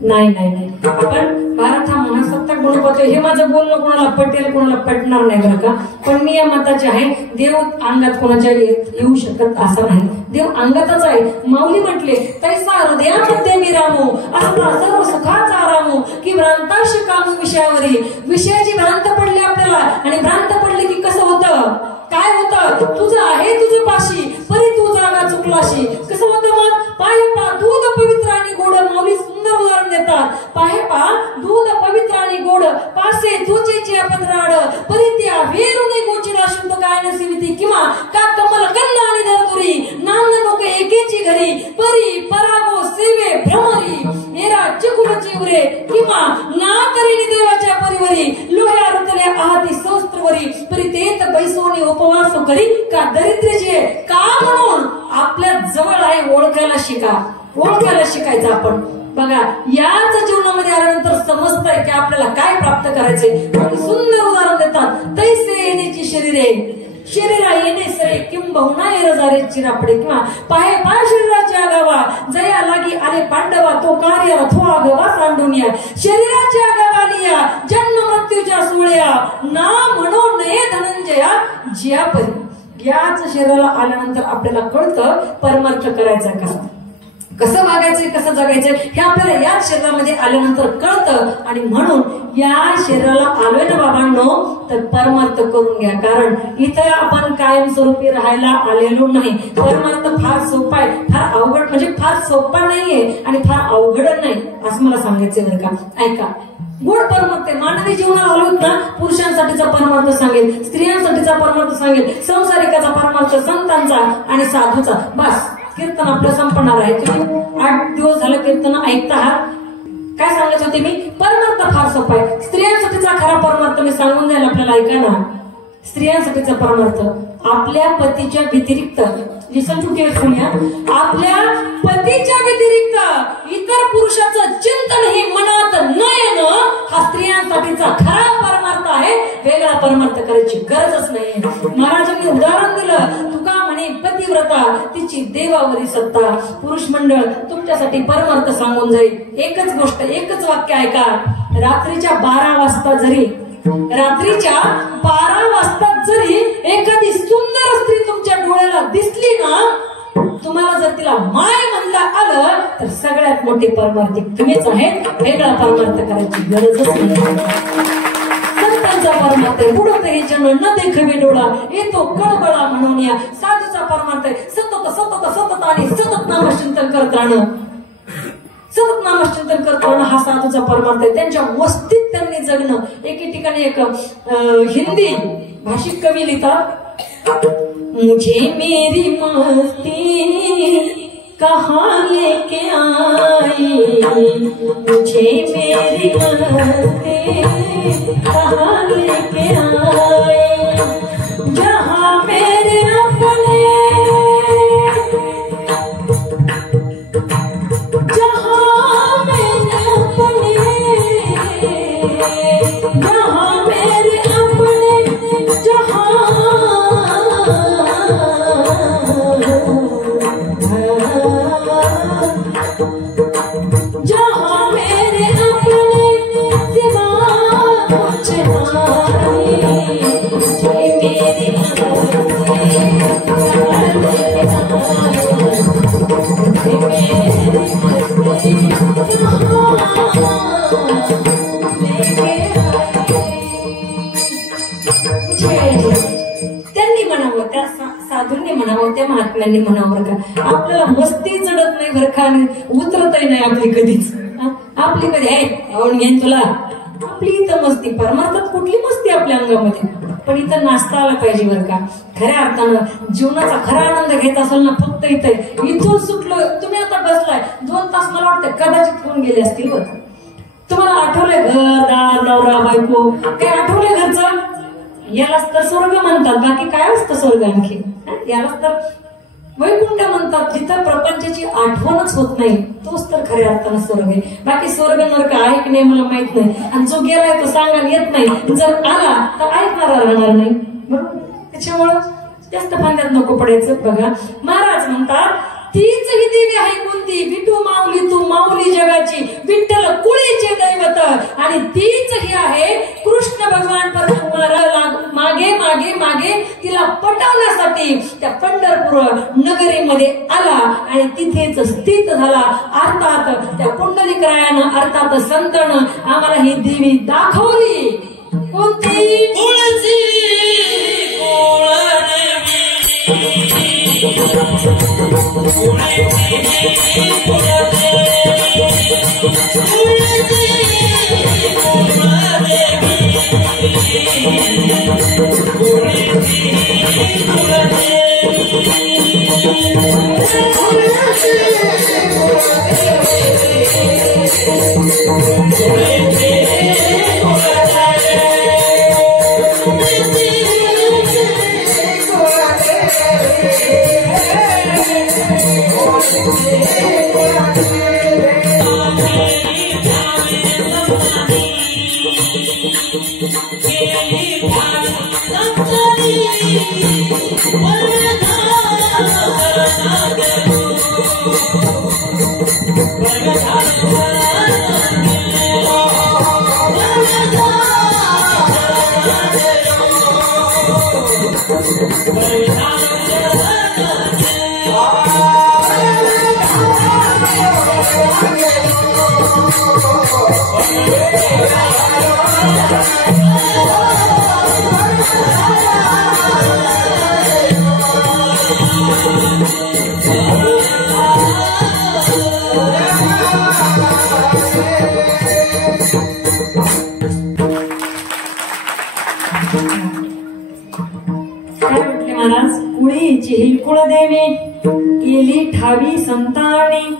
नाही नाही नाही, आपण भारत हा महासत्ताक म्हणून पाहतोय. हे माझं बोलणं कोणाला पटेल कोणाला पटणार नाही बरं का, पण मी या मताचे आहे. देव अंगात कोणाच्या येऊ शकत असं नाही, देव अंगातच आहे. माऊली म्हटले, तैसा हृदयामध्ये मी रामू, असा सर्व सुखाचा रामू, की भ्रांताशी कामू विषयावरी. विषयाची भ्रांत पडली आपल्याला, आणि भ्रांत पडली की कसं होतं, काय होतं, तुझं आहे तुझं पाशी, परी तू जागा चुकलाशी. कसं होतं मग, पाहे पा दूध पवित्र आणि गोड. माऊली सुंदर उदाहरण देतात. पाहे पा दूध पवित्र आणि गोड, पासे तुझेची पदराड, परी त्या वेरुने गोचिला शुद्ध काय नसिविती. किंवा का कमल कंद आणि धरतुरी, नांद लोक एकेची घरी, परी परागो सेवे भ्रमरी, मेरा चिकुल चिवरे. किंवा ना करीनी देवाच्या परिवरी, लोह्या रुतल्या आहाती सहस्त्रवरी, परी तेत बैसोनी उपवास करी. का दरिद्रचे का म्हणून आपल्या जवळ आहे, ओळखायला शिका, ओळखायला शिकायचं आपण. बघा याच जीवनामध्ये आल्यानंतर समजतंय की आपल्याला काय प्राप्त करायचे. सुंदर उदाहरण देतात. तैसे येण्याची शरीरे, शरीरा येणे सरे किंबहुना रजारे चिरापडे. किंवा पाहे पाय शरीराच्या गावा, जया लागी आले पांडवा, तो कार्य थो आगवा सांडुनिया. शरीराच्या गावालिया, जन्म मृत्यूच्या सोहळ्या, ना म्हणो नये धनंजया जियापरी. याच शरीराला आल्यानंतर आपल्याला कळतं परमार्थ करायचा कसा. कसं वागायचंय कसं जगायचंय हे आपल्याला याच शरीरामध्ये आल्यानंतर कळतं. आणि म्हणून या शरीराला आलोय ना बाबांनो, तर परमार्थ करून घ्या. कारण इथं आपण कायमस्वरूपी राहायला आलेलो नाही. परमार्थ फार सोपा आहे, फार अवघड म्हणजे फार सोपा नाहीये आणि फार अवघड नाही असं मला सांगायचंय बरं का. ऐका, गोड परमार्थ आहे. मानवी जीवनाला आलोत ना, पुरुषांसाठीचा परमार्थ सांगेल, स्त्रियांसाठीचा परमार्थ सांगेल, संसारिकाचा परमार्थ, संतांचा आणि साधूचा. बस कीर्तन आपलं संपणार आहे. तुम्ही 8 दिवस झालं कीर्तन ऐकता आहात. काय सांगायचं होते मी, परमार्थ फार सोपा आहे. स्त्रियांसाठीचा खरा परमार्थ मी सांगून द्यायला आपल्याला, ऐका ना. स्त्रियांसाठीचा परमार्थ आपल्या पतीच्या व्यतिरिक्त, आपल्या पतीच्या व्यतिरिक्त इतर पुरुषाचं चिंतन हे मनात न येणं हा स्त्रियांसाठीचा खरा परमार्थ आहे. वेगळा परमार्थ करायची गरजच नाही. महाराजांनी उदाहरण दिलं, तुका म्हणे पतिव्रता तिची देवावरी सत्ता. पुरुष मंडळ तुमच्यासाठी परमार्थ सांगून जाईल. एकच गोष्ट, एकच वाक्य ऐका. रात्रीच्या 12 वाजता जरी एखादी सुंदर स्त्री तुमच्या डोळ्याला दिसली ना, तुम्हाला जर तिला माय म्हणता आलं तर सगळ्यात मोठी परमार्थ तुम्हीच आहे. वेगळा परमार्थ करायची गरजच नाही. संतांचा परमार्थ आहे, बुडत हे जन न देखवे डोळा येतो कळबळा म्हणून या. साधूचा परमार्थ आहे, सतत सतत सतत आणि सतत नामचिंतन करत राहणं. सतत नामचिंतन करत राहणं हा साधूचा परमार्थ आहे. त्यांच्या मस्तीत त्यांनी जगणं. एके ठिकाणी एक हिंदी भाषिक कवी लिहितात, मुझे मेरी मस्ती कहाँ लेके आई, मुझे मेरी मस्ती कहाँ लेके आई, जहाँ मेरे अपने, जहाँ मेरे अपने, जहाँ मेरे अपने, जहाँ जहाँ मेरे अपने सिवा कुछ नहीं, मेरी त्यांनी म्हणावं, त्या साधूंनी म्हणावं, त्या महात्म्यांनी म्हणावं का आपल्याला मस्ती चढत नाही बरं का, उतरतही नाही आपली कधीच. आपली कधी आहे आवड घेईन तुला, आपली इथं मस्ती. परमार्थात कुठली मस्ती आपल्या अंगामध्ये, पण इथं नाचता आला पाहिजे बरं का. खऱ्या अर्थानं जीवनाचा खरा आनंद घेत असेल ना, फक्त इथून सुटलो. तुम्ही आता बसलाय 2 तास, मला वाटतं कदाचित होऊन गेले असतील बरं. तुम्हाला आठवलंय घर दार नवरा बायको, काही आठवलंय घरचं? यालाच तर स्वर्ग म्हणतात. बाकी काय असतं स्वर्ग आणखी? यालाच तर वैकुंठ म्हणतात. जिथं प्रपंचाची आठवणच होत नाही तोच तर खऱ्या अर्थानं स्वर्ग आहे. बाकी स्वर्ग नरक आहे की नाही मला माहित नाही, आणि जो गेलाय तो सांगायला येत नाही. जर आला तर ऐकणारा राहणार नाही, बरोबर. त्याच्यामुळं जास्त फांद्यात नको पडायचं. बघा महाराज म्हणतात, तीच ही देवी आहे कोणती, विठू माऊली तू माऊली जगाची, विठ्ठल कुळीचे दैवत, आणि तीच ही आहे कृष्ण भगवान मागे मागे मागे तिला पटवण्यासाठी त्या पंढरपूर नगरीमध्ये आला आणि तिथेच स्थित झाला. अर्थात त्या पुंडलिकरायानं, अर्थात संतानं आम्हाला ही देवी दाखवली. कोणती? महाराज कुळीची ही कुळदेवी केली ठावी संतांनी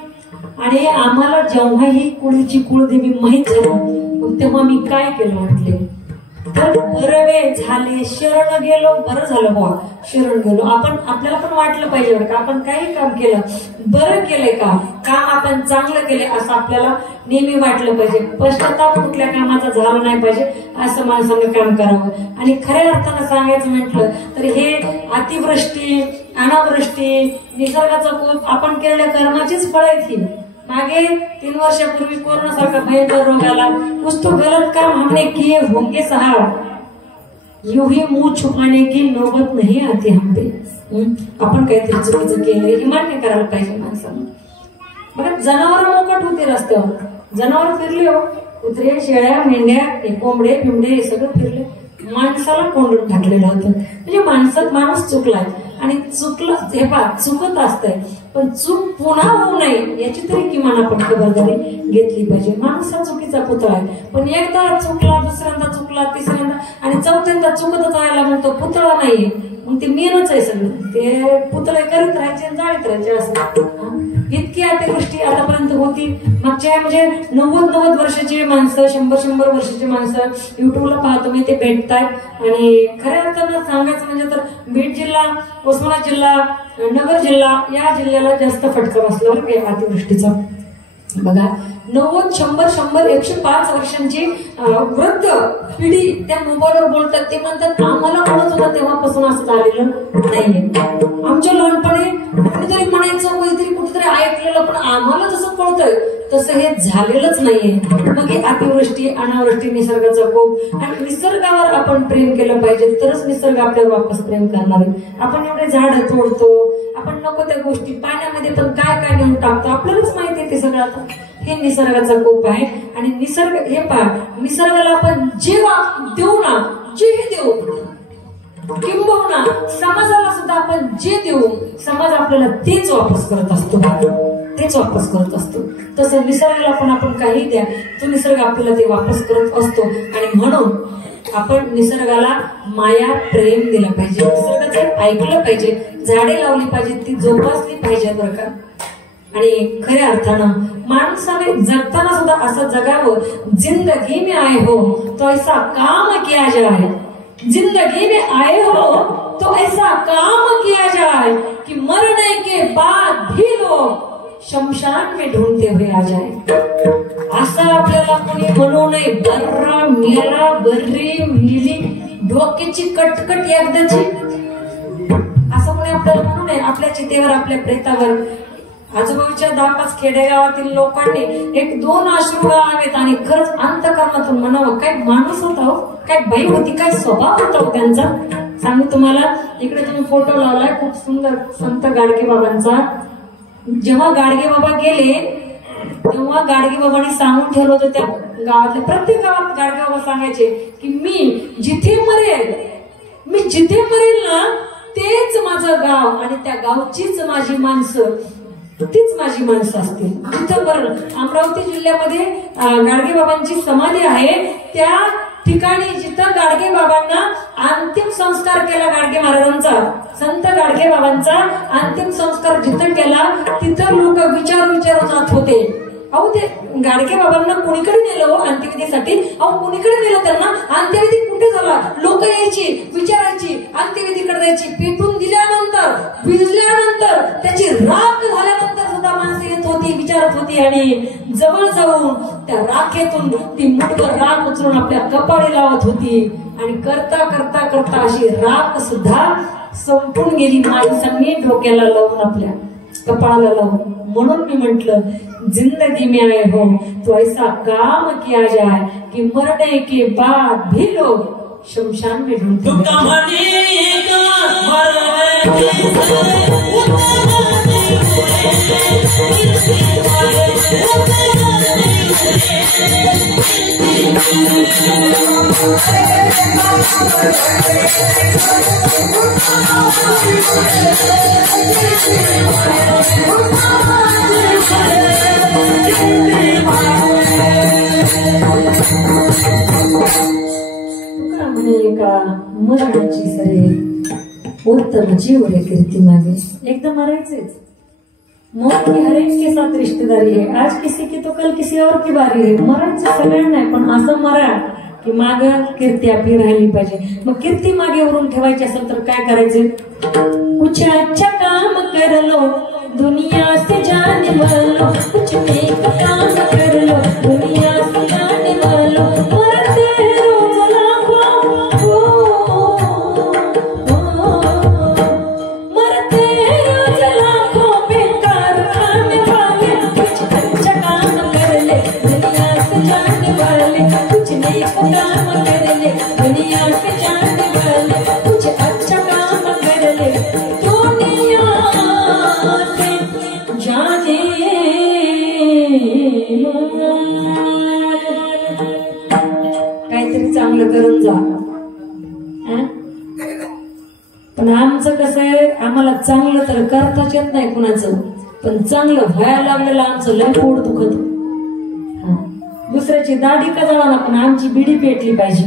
आणि आम्हाला जेव्हा ही कुळीची कुळदेवी माहित झाली तेव्हा मी काय केलं म्हटले तर बरवे झाले शरण गेलो बरं झालं बुवा शरण गेलो. आपण आपल्याला पण वाटलं पाहिजे बरं का आपण काही काम केलं बरं केलंय का काम आपण चांगलं केले असं आपल्याला नेहमी वाटलं पाहिजे. पश्चाताप कुठल्या कामाचा झाला नाही पाहिजे असं माणसाने काम करावं. आणि खऱ्या अर्थानं सांगायचं म्हटलं तर हे अतिवृष्टी अनावृष्टी निसर्गाचा कोप आपण केलेल्या कर्माचीच फळ आहेत ही. मागे 3 वर्षापूर्वी कोरोना सारखा भयंकर रोग आला. कुछ तो गलत काम हमने किए होंगे साहब यूं ही मुंह छुपाने की नौबत नहीं आती हम पे. आपण काहीतरी चुकीचं केलं हे मान्य करायला पाहिजे माणसानं. बघा जनावर मोकट होते रस्त्यावर जनावर फिरले हो कुत्रे शेळ्या मेंढ्या कोंबडे बिंबडे हे सगळं फिरले. माणसाला कोंडून टाकलेलं होतं म्हणजे माणूस चुकलाय आणि चुकलं हे पहा चुकत असतंय पण चूक पुन्हा होऊ नये याची तरी किमान आपण खबरदारी घेतली पाहिजे. माणूस हा चुकीचा पुतळा आहे पण एकदा चुकला दुसऱ्यांदा चुकला तिसऱ्यांदा आणि चौथ्यांदा चुकतच राहायला मग तो पुतळा नाहीये मग ते मेनच आहे सगळं. ते पुतळे करीत राहायचे आणि जाळीत राहायचे असं इतकी अतिवृष्टी आतापर्यंत होती. मागच्या म्हणजे 90 वर्षाची माणसं 100 वर्षाची माणसं युट्यूबला पाहतो मी ते भेटतात आणि खऱ्या अर्थानं सांगायचं म्हणजे तर बीड जिल्हा उस्मानाबाद जिल्हा नगर जिल्हा या जिल्ह्याला जास्त फटका बसला बरं अतिवृष्टीचा. बघा 90 100 105 वर्षांची वृद्ध पिढी त्या मोबाईलवर बोलतात. ते म्हणतात आम्हाला कळत होतं तेव्हापासून असं झालेलं नाहीये. आमच्या लहानपणी कुठेतरी म्हणायचं काहीतरी कुठेतरी ऐकलेलं पण आम्हाला जसं कळतंय तसं हे झालेलंच नाहीये. मग हे अतिवृष्टी अनावृष्टी निसर्गाचा कोप आणि निसर्गावर आपण प्रेम केलं पाहिजे तरच निसर्ग आपल्याला वापस प्रेम करणार आहे. आपण एवढे झाडं तोडतो आपण नको त्या गोष्टी पाण्यामध्ये पण काय काय नेऊन टाकतो आपल्यालाच माहिती आहे ते सगळं. आता हे निसर्गाचा कोप आहे आणि निसर्ग हे पहा निसर्गाला आपण जे देऊ ना जेही देऊ किंबहुना समाजाला सुद्धा आपण जे देऊ समाज आपल्याला तेच वापस करत असतो. तसं निसर्गाला पण आपण काही द्या तो निसर्ग आपल्याला ते वापस करत असतो. आणि म्हणून आपण निसर्गाला माया प्रेम दिलं पाहिजे निसर्गाचं ऐकलं पाहिजे झाडे लावली पाहिजे ती जोपासली पाहिजे बरं का. आणि खऱ्या अर्थानं माणसाने जगताना सुद्धा असं जगावं जिंदगी में आए हो तो ऐसा काम किया जाए जिंदगी में आए हो तो ऐसा काम किया जाए कि मरने के बाद भी लोग शमशान में ढूंढते हुए आ जाए. असं आपल्याला कोणी म्हणू नये बर्रा मेला बर्री मिली डोक्याची कटकट एकदाची असं कोणी आपल्याला म्हणू नये. आपल्या चितेवर आपल्या प्रेतावर आजूबाजूच्या 10-5 खेडेगावातील लोकांनी 1-2 अश्रू गाळावेत आणि खरंच अंतःकरणातून म्हणावं काय माणूस होता हो काय बाई होती काय स्वभाव होता हो त्यांचा. सांगू तुम्हाला इकडे तुम्ही फोटो लावलाय खूप सुंदर संत गाडगे बाबांचा. जेव्हा गाडगे बाबा गेले तेव्हा गाडगे बाबांनी सांगून ठेवलं होतं त्या गावातल्या प्रत्येक गावात गाडगे बाबा सांगायचे की मी जिथे मरेल ना तेच माझं गाव आणि त्या गावचीच माझी माणसं तीच माझी माणसं असतील. तिथं बरं अमरावती जिल्ह्यामध्ये गाडगे बाबांची समाधी आहे त्या ठिकाणी जिथं गाडगे बाबांना अंतिम संस्कार केला गाडगे महाराजांचा संत गाडगे बाबांचा अंतिम संस्कार जिथं केला तिथं लोक विचारू जात होते अहो ते गाडगे बाबांना कोणीकडे नेलं हो अंत्यविधीसाठी. अहो कोणीकडे नेलं त्यांना अंत्यविधी कुठे झाला लोक यायची विचारायची अंत्यविधीकडे जायची पेटून दिल्यानंतर भिजल्यानंतर त्याची राख झाल्यानंतर सुद्धा माणसं येत होती विचारत होती आणि जवळ जाऊन त्या राखेतून ती मुठभर राख उचलून आपल्या कपाळी लावत होती आणि करता करता करता अशी राख सुद्धा संपून गेली माणसांनी डोक्याला लावून आपल्या कपाळाला लावून. म्हणून मी म्हंटल जिंदगी में आए हो तो ऐसा काम किया जाए कि मरने के बाद भी लोग शमशान में ढूंढते हैं. मरणाची सरे उत्तम जीव रे कीर्ति मागे एकदम मरायचेच। मौत की हर एक के साथ रिश्तेदारी है, आज किसी की तो कल किसी और की बारी है। मरायचं सगळ्यांना आहे, पण असं मरा की माग कीर्ती आपली राहिली पाहिजे। मग कीर्ती मागे वरून ठेवायची असेल तर काय करायचे? कुछ अच्छा काम कर लो दुनिया से जाने वालो, कुछ नेक काम कर लो दुनिया से जाने वालो, मरते रोज लाखों मरते रोज लाखों बेकार खाने वाले, कुछ अच्छा काम कर ले दुनिया से जाने वाले, कुछ नेक काम कर ले दुनिया से जाने वाले, कुछ अच्छा काम कर ले दुनिया से जाने काहीतरी चांगलं करून जा। पण आमचं कसं आहे, आम्हाला चांगलं तर करताच येत नाही कुणाचं, पण चांगलं व्हायला लागलेलं आमचं लय पोट दुखत। दुसऱ्याची दाढी का जावा ना, पण आमची बिडी पेटली पाहिजे।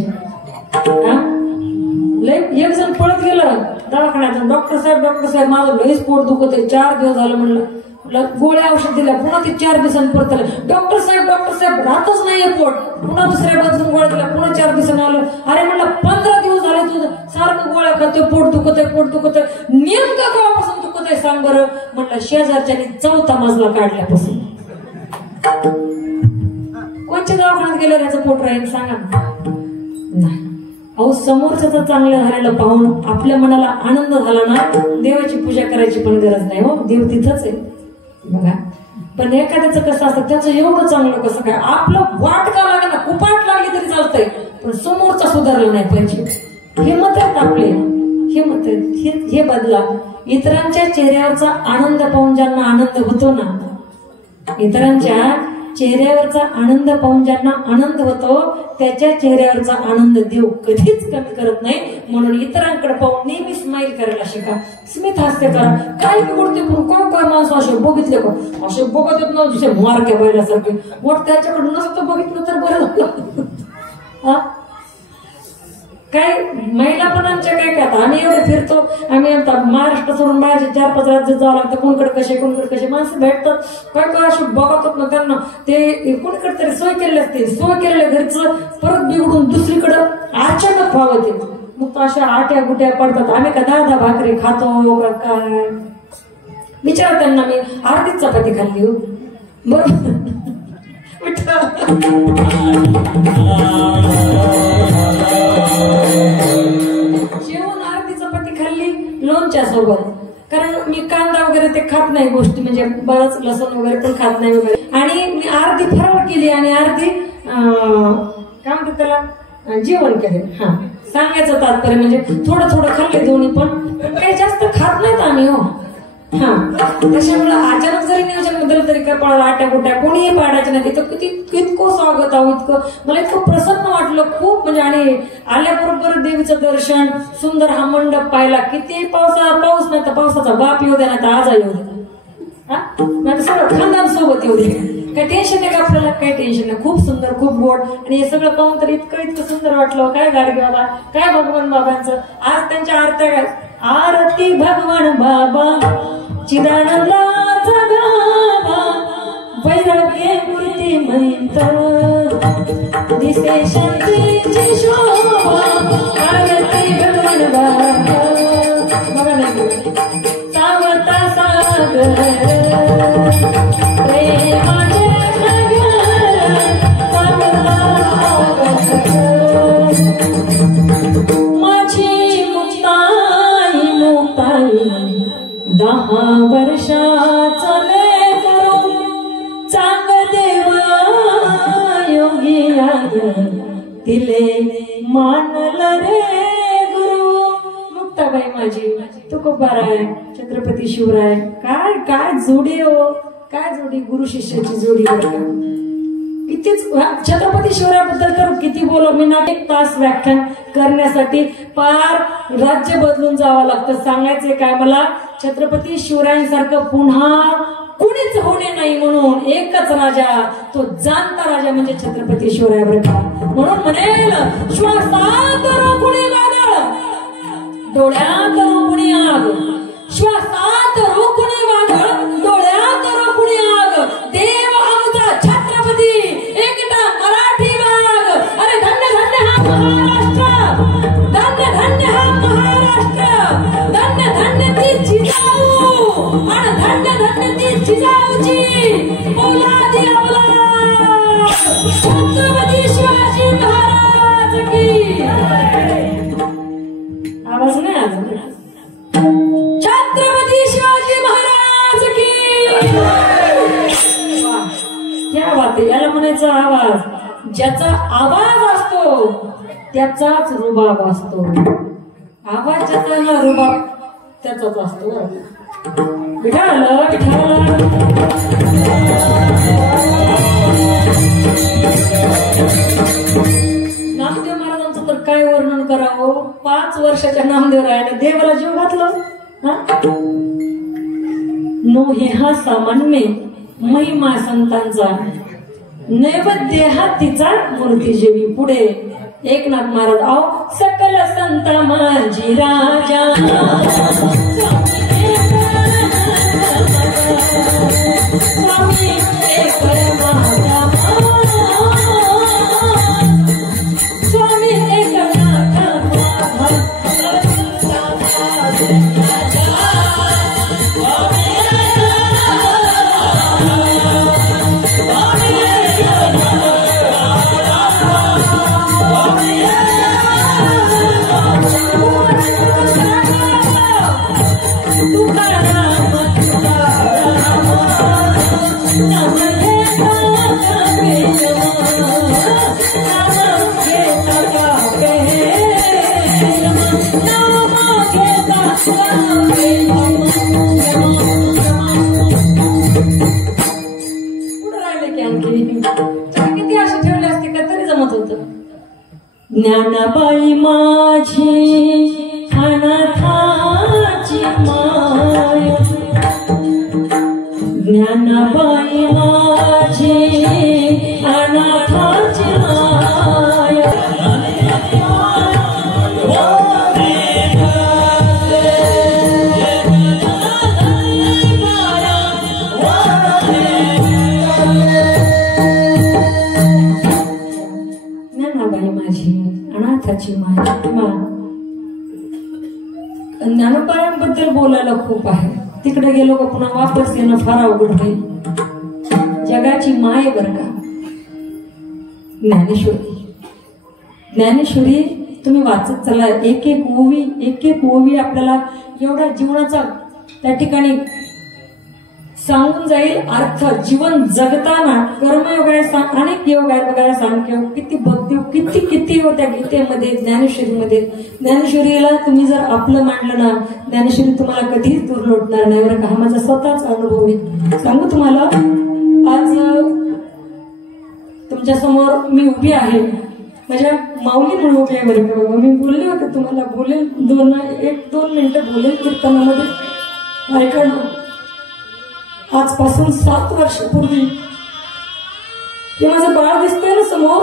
लय एक जण पळत गेलं दवाखान्यात, डॉक्टर साहेब माझं लयच पोट दुखत आहे, 4 दिवस झालं म्हणलं, गोळ्या औषध दिल्या, पुन्हा ते 4 दिवसांनी परत आलं, डॉक्टर साहेब राहतच नाहीये पोट, पुन्हा दुसऱ्या बाजून गोळ्या दिल्या, पुन्हा 4 दिवसांनी आलं, अरे म्हणलं 15 दिवस झाले तुझं सारखं गोळ्या खातोय, पोट दुखत आहे, नेमकं केव्हापासून दुखत आहे सांग बरं? म्हणलं शेजारच्यानी 4था मजला काढल्यापासून। कोणत्या दवाखान्यात गेलं त्याचं पोट राहील सांगा नाही? अहो समोरचं तर चांगलं झालेलं पाहून आपल्या मनाला आनंद झाला ना, देवाची पूजा करायची पण गरज नाही हो, देव तिथंच आहे बघा। पण एखाद्याचं कसं असतं, त्याचं एवढं चांगलं कसं काय, आपलं वाट का लागे ना, कुपाट लागली तरी चालतंय, पण समोरचा सुधारला नाही पाहिजे। हे मत आहेत आपले, हे मत आहेत, हे बदला। इतरांच्या चेहऱ्यावरचा आनंद पाहून ज्यांना आनंद होतो ना, इतरांच्या चेहऱ्यावरचा आनंद पाहून ज्यांना आनंद होतो, त्याच्या चेहऱ्यावरचा आनंद देव कधीच कमी करत नाही। म्हणून इतरांकडे पाहून नेहमी स्माइल करायला शिका, स्मित हास्य करा। काय बिघडते पण काय माणसं असे बघितले का, असे बघत येत ना दुसरे मारक्या बैलासारखे, वाट त्याच्याकडे नसतं बघितलं तर बरं झालं। काय महिला पण आमच्या काय काय आम्ही एवढे फिरतो, आम्ही महाराष्ट्र सोडून बाहेरचे 4-5 राज्यात जावं लागतं, कोणीकडे कसे माणसं भेटतात, काय असे बघतात ना, त्यांना ते कोणीकडे तरी सोय केलेली असते, सोय केलेल्या घरचं परत बिघडून दुसरीकडं अचानक व्हावं ते, मग अशा आट्या गुट्या पडतात। आम्ही का 10 भाकरी खातो का काय विचार त्यांना, मी अर्धीच चपाती खाल्ली हो बरोबर। जेवण अर्धी चपाती खाल्ली लोणच्या सोबत, कारण मी कांदा वगैरे ते खात नाही गोष्टी, म्हणजे बरंच लसूण वगैरे पण खात नाही वगैरे, आणि मी अर्धी फराळ केली आणि अर्धी काय म्हणतात त्याला जेवण केले। सांगायचं तात्पर्य म्हणजे थोडं खाल्ले दोन्ही, पण काही जास्त खात नाहीत आम्ही हो। त्याच्यामुळे अचानक जरी नियोजन बदल तरी काय पळाला आट्या गुट्या कोणीही पाडायचं नाही, तिथं इतकं स्वागत आहो, इतकं मला इतकं प्रसन्न वाटलं खूप, म्हणजे आणि आल्याबरोबर देवीचं दर्शन, सुंदर हा मंडप पाहिला, किती पाऊस नाही तर पावसाचा बाप येऊ द्या, नाही तर आजा येऊ द्या, नाही सगळं खानदान सोबत येऊ दे, काही टेन्शन नाही का आपल्याला, काही टेन्शन नाही, खूप सुंदर खूप गोड। आणि हे सगळं पाहून तर इतकं सुंदर वाटलं, काय गाडगे बाबा, काय भगवान बाबांचं आज त्यांच्या आरत्या, आरती भगवान बाबा चिदानंदा जगावा, वैराग्य मूर्ती म्हणत दिसे शांतीची शोभा, आरती भगवान बाबा, बघा नाही सावता सागर प्रेमाचे नगर, माझी मुक्ताई 10 वर्षाचा लेकरू, चांग देवा योगी तिले मानलं रे गुरु। मुक्ताबाई माझी तुकोबाराय, छत्रपती शिवराय, काय जोडी हो, काय जोडी, गुरु शिष्याची जोडी बरं का। कितीच छत्रपती शिवरायाबद्दल तर किती बोला मी ना. 1 तास व्याख्यान करण्यासाठी पार राज्य बदलून जावं लागतं. सांगायचंय काय मला, छत्रपती शिवरायांसारखं पुन्हा कुणीच होणे नाही म्हणून एकच राजा, तो जाणता राजा म्हणजे छत्रपती शिवराय बरं का. म्हणून म्हणेल श्वासात रोखुणी वादळ, डोळ्यात रोखुणी आग, श्वासात रोखुणी वादळ, डोळ्यात रोखुणी आग, देव आमचा छत्रपती एकटा मराठी वाघ. अरे धन्य धन्य हा महाराष्ट्र, धन्य धन्य हा महाराष्ट्र, धन्य धन्य ती जिजाऊ आणि धन्य धन्य ती जिजाऊची औलादी औलाद छत्रपती शिवाजी महाराज की. आवाज नाही आला. छत्रपती शिवाजी महाराज की. क्या बात आहे. याला म्हणायचा आवाज, ज्याचा आवाज असतो त्याचाच रुबाब असतो. आवाज ज्याचा ना रुबाब त्याचाच असतो. विठाल विठाल. नामदेव महाराजांचं तर काय वर्णन करावं. 5 वर्षाच्या नामदेव रायाने देवाला जीव घातलं. नोहे हा सामान्य महिमा संतांचा, नैवेद्य हा तिचा मूर्ती जेवी. पुढे एकनाथ महाराज आओ. सकल संत माझी राजा, स्वामी एक माझा, स्वामी एक किती असे ठेवले असते का तरी जमत होत. ज्ञानाबाई माझी अनाथाची माय, ज्ञानाबाई माझी अनाथाची माय. ज्ञानाबाई माझी अनाथाची माय. ज्ञानोबायांबद्दल बोलायला खूप आहे. तिकडे गेलो का पुन्हा वापस येणं फार अवघड होईल. जगाची माय बरं का ज्ञानेश्वरी. ज्ञानेश्वरी तुम्ही वाचत चला. एक एक ओवी आपल्याला एवढा जीवनाचा त्या ठिकाणी सांगून जाईल अर्थ. जीवन जगताना कर्मयोग आहे, अनेक योग आहेत बघायला. सांख्योग किती भक्तियोग किती किती हो त्या गीतेमध्ये, ज्ञानेश्वरीमध्ये. ज्ञानेश्वरीला तुम्ही जर आपलं मांडलं ना, ज्ञानेश्वरी तुम्हाला कधीच दूर लोटणार नाही बरं का. हा माझा स्वतःच अनुभव आहे. सांगू तुम्हाला, आज तुमच्या समोर मी उभी आहे, माझ्या माऊलीमुळे उभी आहे बरं का. मी बोलले होते तुम्हाला, बोलेल 1-2 मिनिटं बोलेल कीर्तनामध्ये. ऐका ना, आजपासून 7 वर्षापूर्वी हे माझं बाळ दिसतंय ना समोर,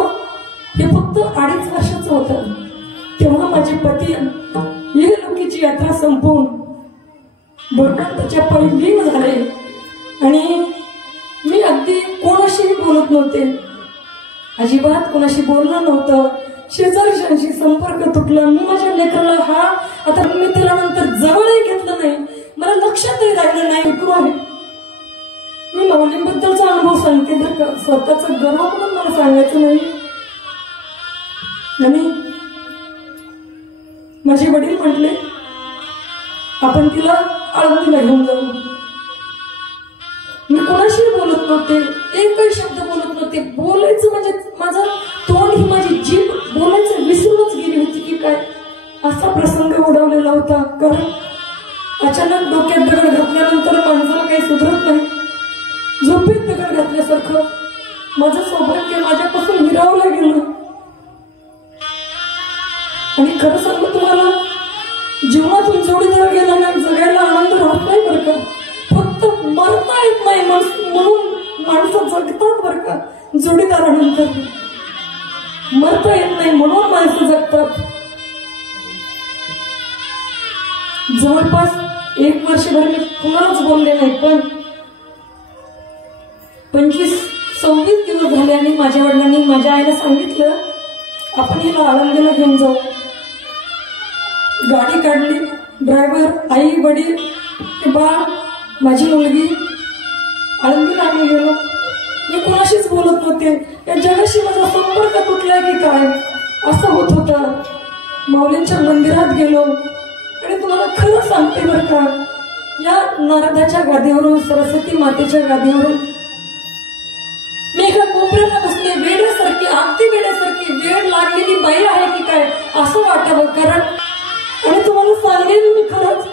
हे फक्त 2.5 वर्षाचं होतं. तेव्हा माझे पती येलुकीची यात्रा संपवून भटकंताच्या पैलीन झाले आणि मी अगदी कोणाशीही बोलत नव्हते. अजिबात कोणाशी बोलणं नव्हतं. शेजारच्यांशी संपर्क तुटला. मी माझ्या लेकराला आता मी त्याला नंतर जवळही घेतलं नाही. मला लक्षातही राहिलं नाही लेकरू आहे. मी माऊलींबद्दलचा अनुभव सांगते तर स्वतःचा गर्व म्हणून मला सांगायचं नाही. आणि माझे वडील म्हटले आपण तिला आळंदीला घेऊन जाऊ. मी कोणाशी बोलत नव्हते, एकही शब्द बोलत नव्हते. बोलायचं म्हणजे माझं तोंड ही माझी जीभ बोलायचं विसरूनच गेली होती की काय. असा प्रसंग उडवलेला होता. कारण अचानक डोक्यात दगड घातल्यानंतर माणसाला काही सुधरत नाही. झोपेत दगड घातल्यासारखं माझं सौभाग्य माझ्यापासून हिरावलं गेलं. आणि खरं सांगू तुम्हाला, जीवनातून जोडीदार गेला ना जगायला आनंद राहत नाही बरं का. फक्त मरता येत नाही म्हणून माणसं जगतात बरं का. जोडीदारानंतर मरता येत नाही म्हणून माणसं जगतात. जवळपास 1 वर्षभर मी कुणालाच बोलले नाही, पण 25-26 दिवस झाले आणि माझ्या वडिलांनी माझ्या आईला सांगितलं आपण हिला आळंदीला घेऊन जाऊ. गाडी काढली, ड्रायव्हर, आई, वडील, बाळ, माझी मुलगी, आळंदीला आम्ही गेलो. मी कुणाशीच बोलत नव्हते. या जगाशी माझा संपर्क तुटलाय की काय असं होत होतं. माऊलींच्या मंदिरात गेलो आणि तुम्हाला खरं सांगते बरं का, या नारदाच्या गादीवरून, सरस्वती मातेच्या गादीवरून मी एका कोपऱ्याला बसले, वेड्यासारखी, अगदी वेड्यासारखी, वेळ लागलेली बाई आहे की काय असं वाटावं. कारण आणि तुम्हाला सांगेल मी, खरंच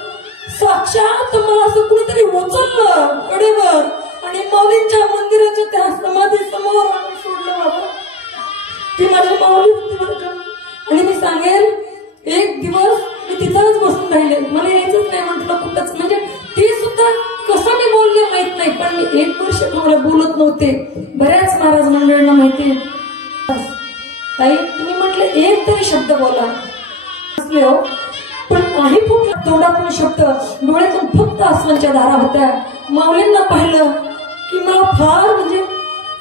साक्षात मला असं कुणीतरी उचललं कडेवर आणि माऊलींच्या मंदिराच्या त्या समाधी समोर आणून सोडलं. बाबा ती माझी माऊली होती बरं का. आणि मी सांगेल, एक दिवस मी तिथंच बसून राहिले, मला यायचंच नाही म्हटलं कुठंच. म्हणजे ती सुद्धा कसं मी बोलले माहित नाही, पण मी 1 वर्ष तुम्हाला बोलत नव्हते. बऱ्याच महाराज मंडळींना माहिती ताई, तुम्ही म्हटलं एक तरी शब्द बोला असले हो, पण नाही फुटला तोंडातून शब्द, डोळ्यातून फक्त आसमानच्या धारा होत्या. माऊलींना पाहिलं की मला फार म्हणजे,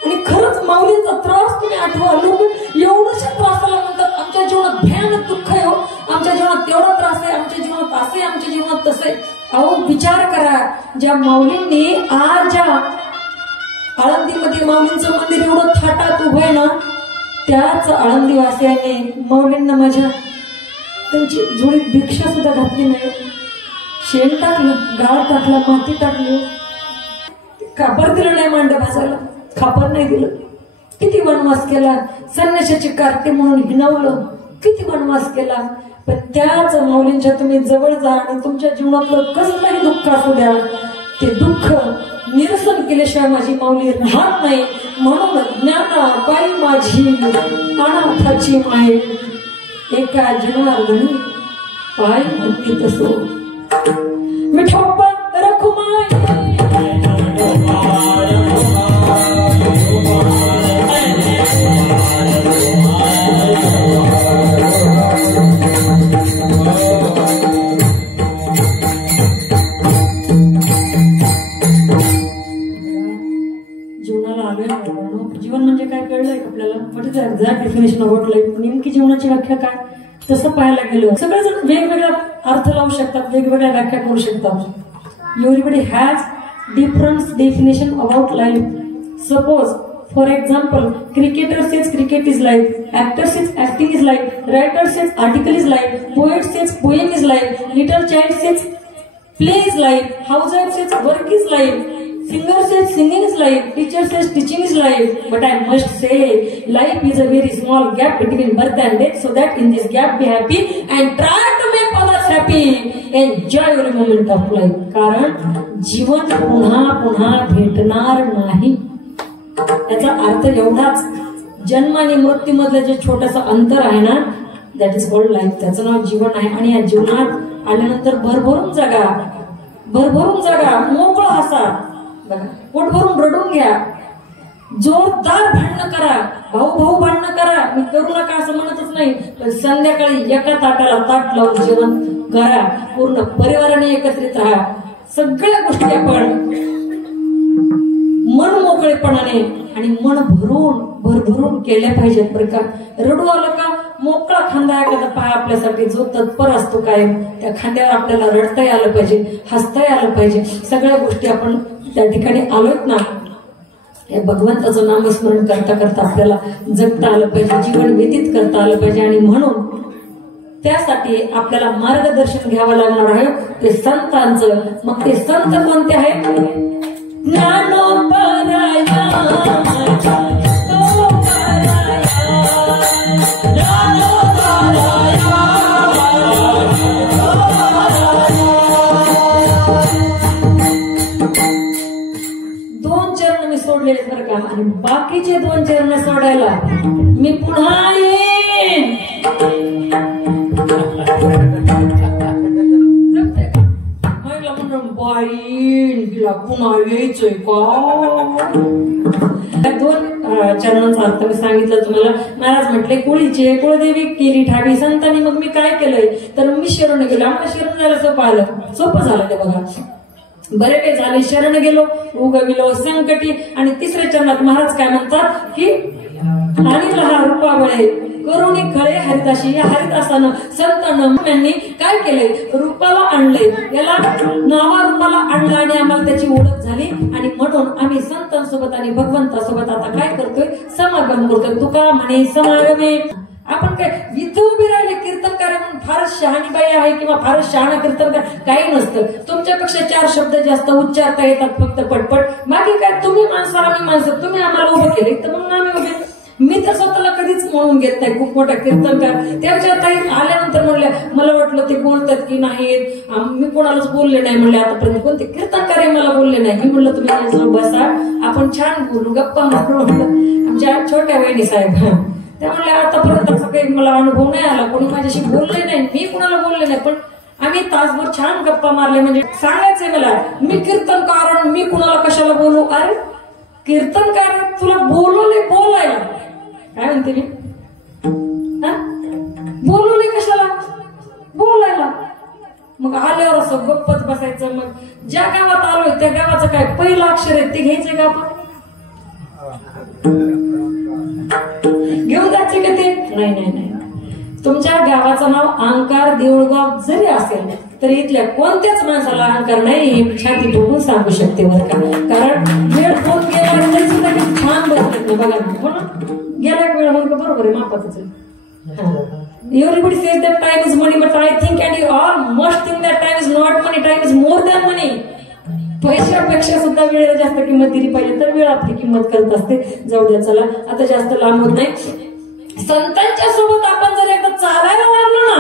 आणि खरंच माऊलींचा त्रास तुम्ही आठवा. लोक एवढ्याशा त्रासाला म्हणतात आमच्या जीवनात भयानक दुःख आहे हो, आमच्या जीवनात तेवढा त्रास आहे, आमच्या जीवनात असे, आमच्या जीवनात तसे. अहो विचार करा, ज्या माऊलींनी आज ज्या आळंदीमध्ये माऊलींचं मंदिर एवढं थाटात उभं आहे ना, त्याच आळंदीवासियांनी माऊलींना माझ्या त्यांची जोडीत भिक्षा सुद्धा घातली नाही. शेण टाकलं, गाळ टाकला, माती टाकली, कापर दिलं नाही मांड भाजायला, खापर नाही दिलं. किती वनवास केला, संन्याशाची कार्ते म्हणून हिणवलं, किती वनवास केला. पण त्याच माऊलींच्या तुम्ही जवळ जा आणि तुमच्या जीवनातलं कसलंही दुःख असू द्या, ते दुःख निरसन केल्याशिवाय माझी माऊली राहत नाही. म्हणून ज्ञाना बाई माझी अनाथाची माय, एका जनार्दनी पाय म्हणती तसो विठोबा रखुमाई. जीवनाला आलोय जीवन म्हणजे काय कळलंय आपल्याला, म्हणजे एक्झॅक्ट डेफिनेशन ऑफ लाईफ. नेमकी जीवनाची व्याख्या काय तसं पाहायला गेलं, सगळेजण वेगवेगळा अर्थ लावू शकतात, वेगवेगळ्या व्याख्या करू शकतात. Everybody has different definition about life. Suppose for example, cricketer says cricket is life, actor says acting is life, writer says article is life, poet says poem is life, little child says play is life, housewife says work is life, singer says singing is life, teacher says teaching is life. But I must say, life is a very small gap between birth and death, so that in this gap be happy and try to make others happy. Enjoy every moment of life. कारण जीवन पुन्हा पुन्हा भेटणार नाही. याचा अर्थ एवढाच, जन्म आणि मृत्यू मधलं जे छोटस अंतर आहे ना, दॅट इज कॉल्ड लाईफ. त्याचं नाव जीवन आहे. आणि या जीवनात आल्यानंतर भरभरून जगा, भरभरून जगा, मोकळं हसा, पोट भरून रडून घ्या, जोरदार भांडणं करा, भाऊ भाऊ भांडणं करा. मी करू नका असं म्हणतच नाही, पण संध्याकाळी एका ताटाला ताट लावून जेवण करा, पूर्ण परिवाराने एकत्रित राहा. सगळ्या गोष्टी आपण मन मोकळेपणाने आणि मन भरभरून केल्या पाहिजेत बरं का. रडू आलं का, मोकळा खांदा एखादा पाय आपल्यासाठी जो तत्पर असतो कायम, त्या खांद्यावर आपल्याला रडताही आलं पाहिजे, हसताही आलं पाहिजे. सगळ्या गोष्टी आपण त्या ठिकाणी आलोत ना, या भगवंताचं नामस्मरण करता करता आपल्याला जगता आलं पाहिजे, जीवन व्यतीत करता आलं पाहिजे. आणि म्हणून त्यासाठी आपल्याला मार्गदर्शन घ्यावं लागणार आहे ते संतांचं. मग ते संत कोणते आहेत? ज्ञानोपराया दोन चरण मी सोडलेले बरं का, आणि बाकीचे 2 मी पुन्हा येईन. बाईन हिला पुन्हा यायचंय का. दोन चरणांचा अर्थ मी सांगितलं तुम्हाला. महाराज म्हटले कुळीचे कुळदेवी केली ठावी संतांनी. मग मी काय केलंय तर मी शरण गेलो. आम्हाला शरण जायला सोपं झालं ते बघा. बरे काही झाले शरण गेलो उगविलो संकटी. आणि तिसऱ्या चरणात महाराज काय म्हणतात की आणि लहा रूपावळे करुणी खळे हरिदाशी. या हरिदासानं संतांनं यांनी काय केलंय रूपाला आणलंय. याला नावा रूपाला आणलं आणि आम्हाला त्याची ओळख झाली. आणि म्हणून आम्ही संतांसोबत आणि भगवंतासोबत आता काय करतोय समागम करतोय. तुका म्हणे समागमे. आपण काय इथं उभे राहिले कीर्तनकार म्हणून फारच शहाणीबाई आहे किंवा फारच शहाणा कीर्तनकार काही नसतं. तुमच्यापेक्षा 4 शब्द जास्त उच्चारता येतात फक्त पटपट. बाकी काय तुम्ही माणसाला मी माणसं तुम्ही आम्हाला उभं केले तर म्हणून आम्ही उभे. मी तर स्वतःला कधीच म्हणून घेत नाही खूप मोठा कीर्तनकार. त्याच्या ताई आल्यानंतर म्हणल्या मला वाटलं ते बोलतात की नाहीत. मी कोणालाच बोलले नाही म्हणले आतापर्यंत. कोणते कीर्तनकार मला बोलले नाही. मी म्हणलं तुम्ही माझ्याजवळ बसा आपण छान बोलू गप्पा मारू. आमच्या छोट्या वहिनी साहेब त्या म्हणल्या आतापर्यंत असं काही मला अनुभव नाही आला. कोणी माझ्याशी बोलले नाही. मी कोणाला बोलले नाही. पण आम्ही तासभर छान गप्पा मारले. म्हणजे सांगायचंय मला मी कीर्तनकार मी कुणाला कशाला बोलू. अरे कीर्तनकार तुला बोलवले बोलायला काय म्हणते मी बोलवले कशाला बोलायला. मग आल्यावर असं गप्पच बसायचं. मग ज्या गावात आलोय त्या गावाचं काय पहिलं अक्षर आहे ते घ्यायचंय का आपण घेऊन जायचे का ते नाही नाही नाही. तुमच्या गावाचं नाव अंकार देऊळगाव जरी असेल तरी इथल्या कोणत्याच माणसाला अहंकार नाही हे छाती ठोकून सांगू शकते बरं का. कारण वेळ फोन गेला तरी सुद्धा छान बसत नाही बघा. म्हणून गेला वेळ म्हणून बरोबर आहे मापातच आहे. Everybody says that time is money, but I think and you all must think that time is not money. Time is more than money. पैशापेक्षा सुद्धा वेळेला जास्त किंमत दिली पाहिजे तर वेळ आपली किंमत करत असते. जाऊ द्या चला आता जास्त लांब होत नाही. संतांच्या सोबत आपण जर एकदा चालायला लागलो ना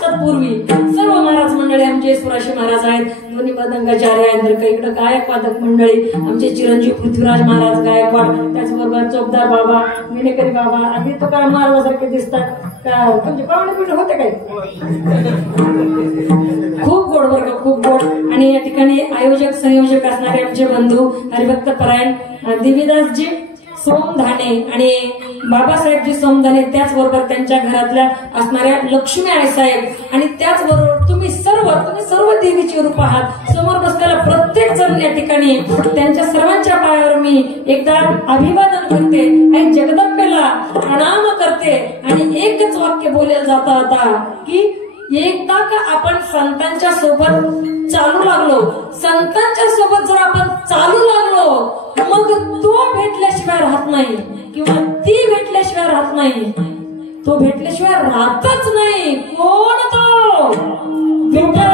तर पूर्वी सर्व महाराज मंडळी आमचे सुराशी महाराज आहेत. दोन्ही मदंगाचार्य आहेत. तर इकडे गायक वादक मंडळी आमचे चिरंजीव पृथ्वीराज महाराज गायकवाड. त्याचबरोबर चोपदार बाबा विनेकरी बाबा आधी तो काय महाराजासारखे दिसतात का तुमचे पाहुणे पिढे होते काय. खूप गोड वर्ग खूप गोड. आणि या ठिकाणी आयोजक संयोजक असणारे आमचे बंधू हरिभक्त परायण देवीदासजी सोमधाने आणि बाबासाहेबजी सोमधाने. त्याचबरोबर त्यांच्या घरातल्या असणाऱ्या लक्ष्मी आई साहेब. आणि त्याचबरोबर तुम्ही सर्व देवीची रूप आहात. समोर बसलेला प्रत्येक जण या ठिकाणी त्यांच्या सर्वांच्या पायावर मी एकदा अभिवादन करते आणि जगदंबेला प्रणाम करते. आणि एकच वाक्य बोलले जाता आता की एकदा का आपण संतांच्या सोबत चालू लागलो संतांच्या सोबत जर आपण चालू लागलो मग तो भेटल्याशिवाय राहत नाही किंवा ती भेटल्याशिवाय राहत नाही. तो भेटल्याशिवाय राहतच नाही. कोण तो विठ्ठल.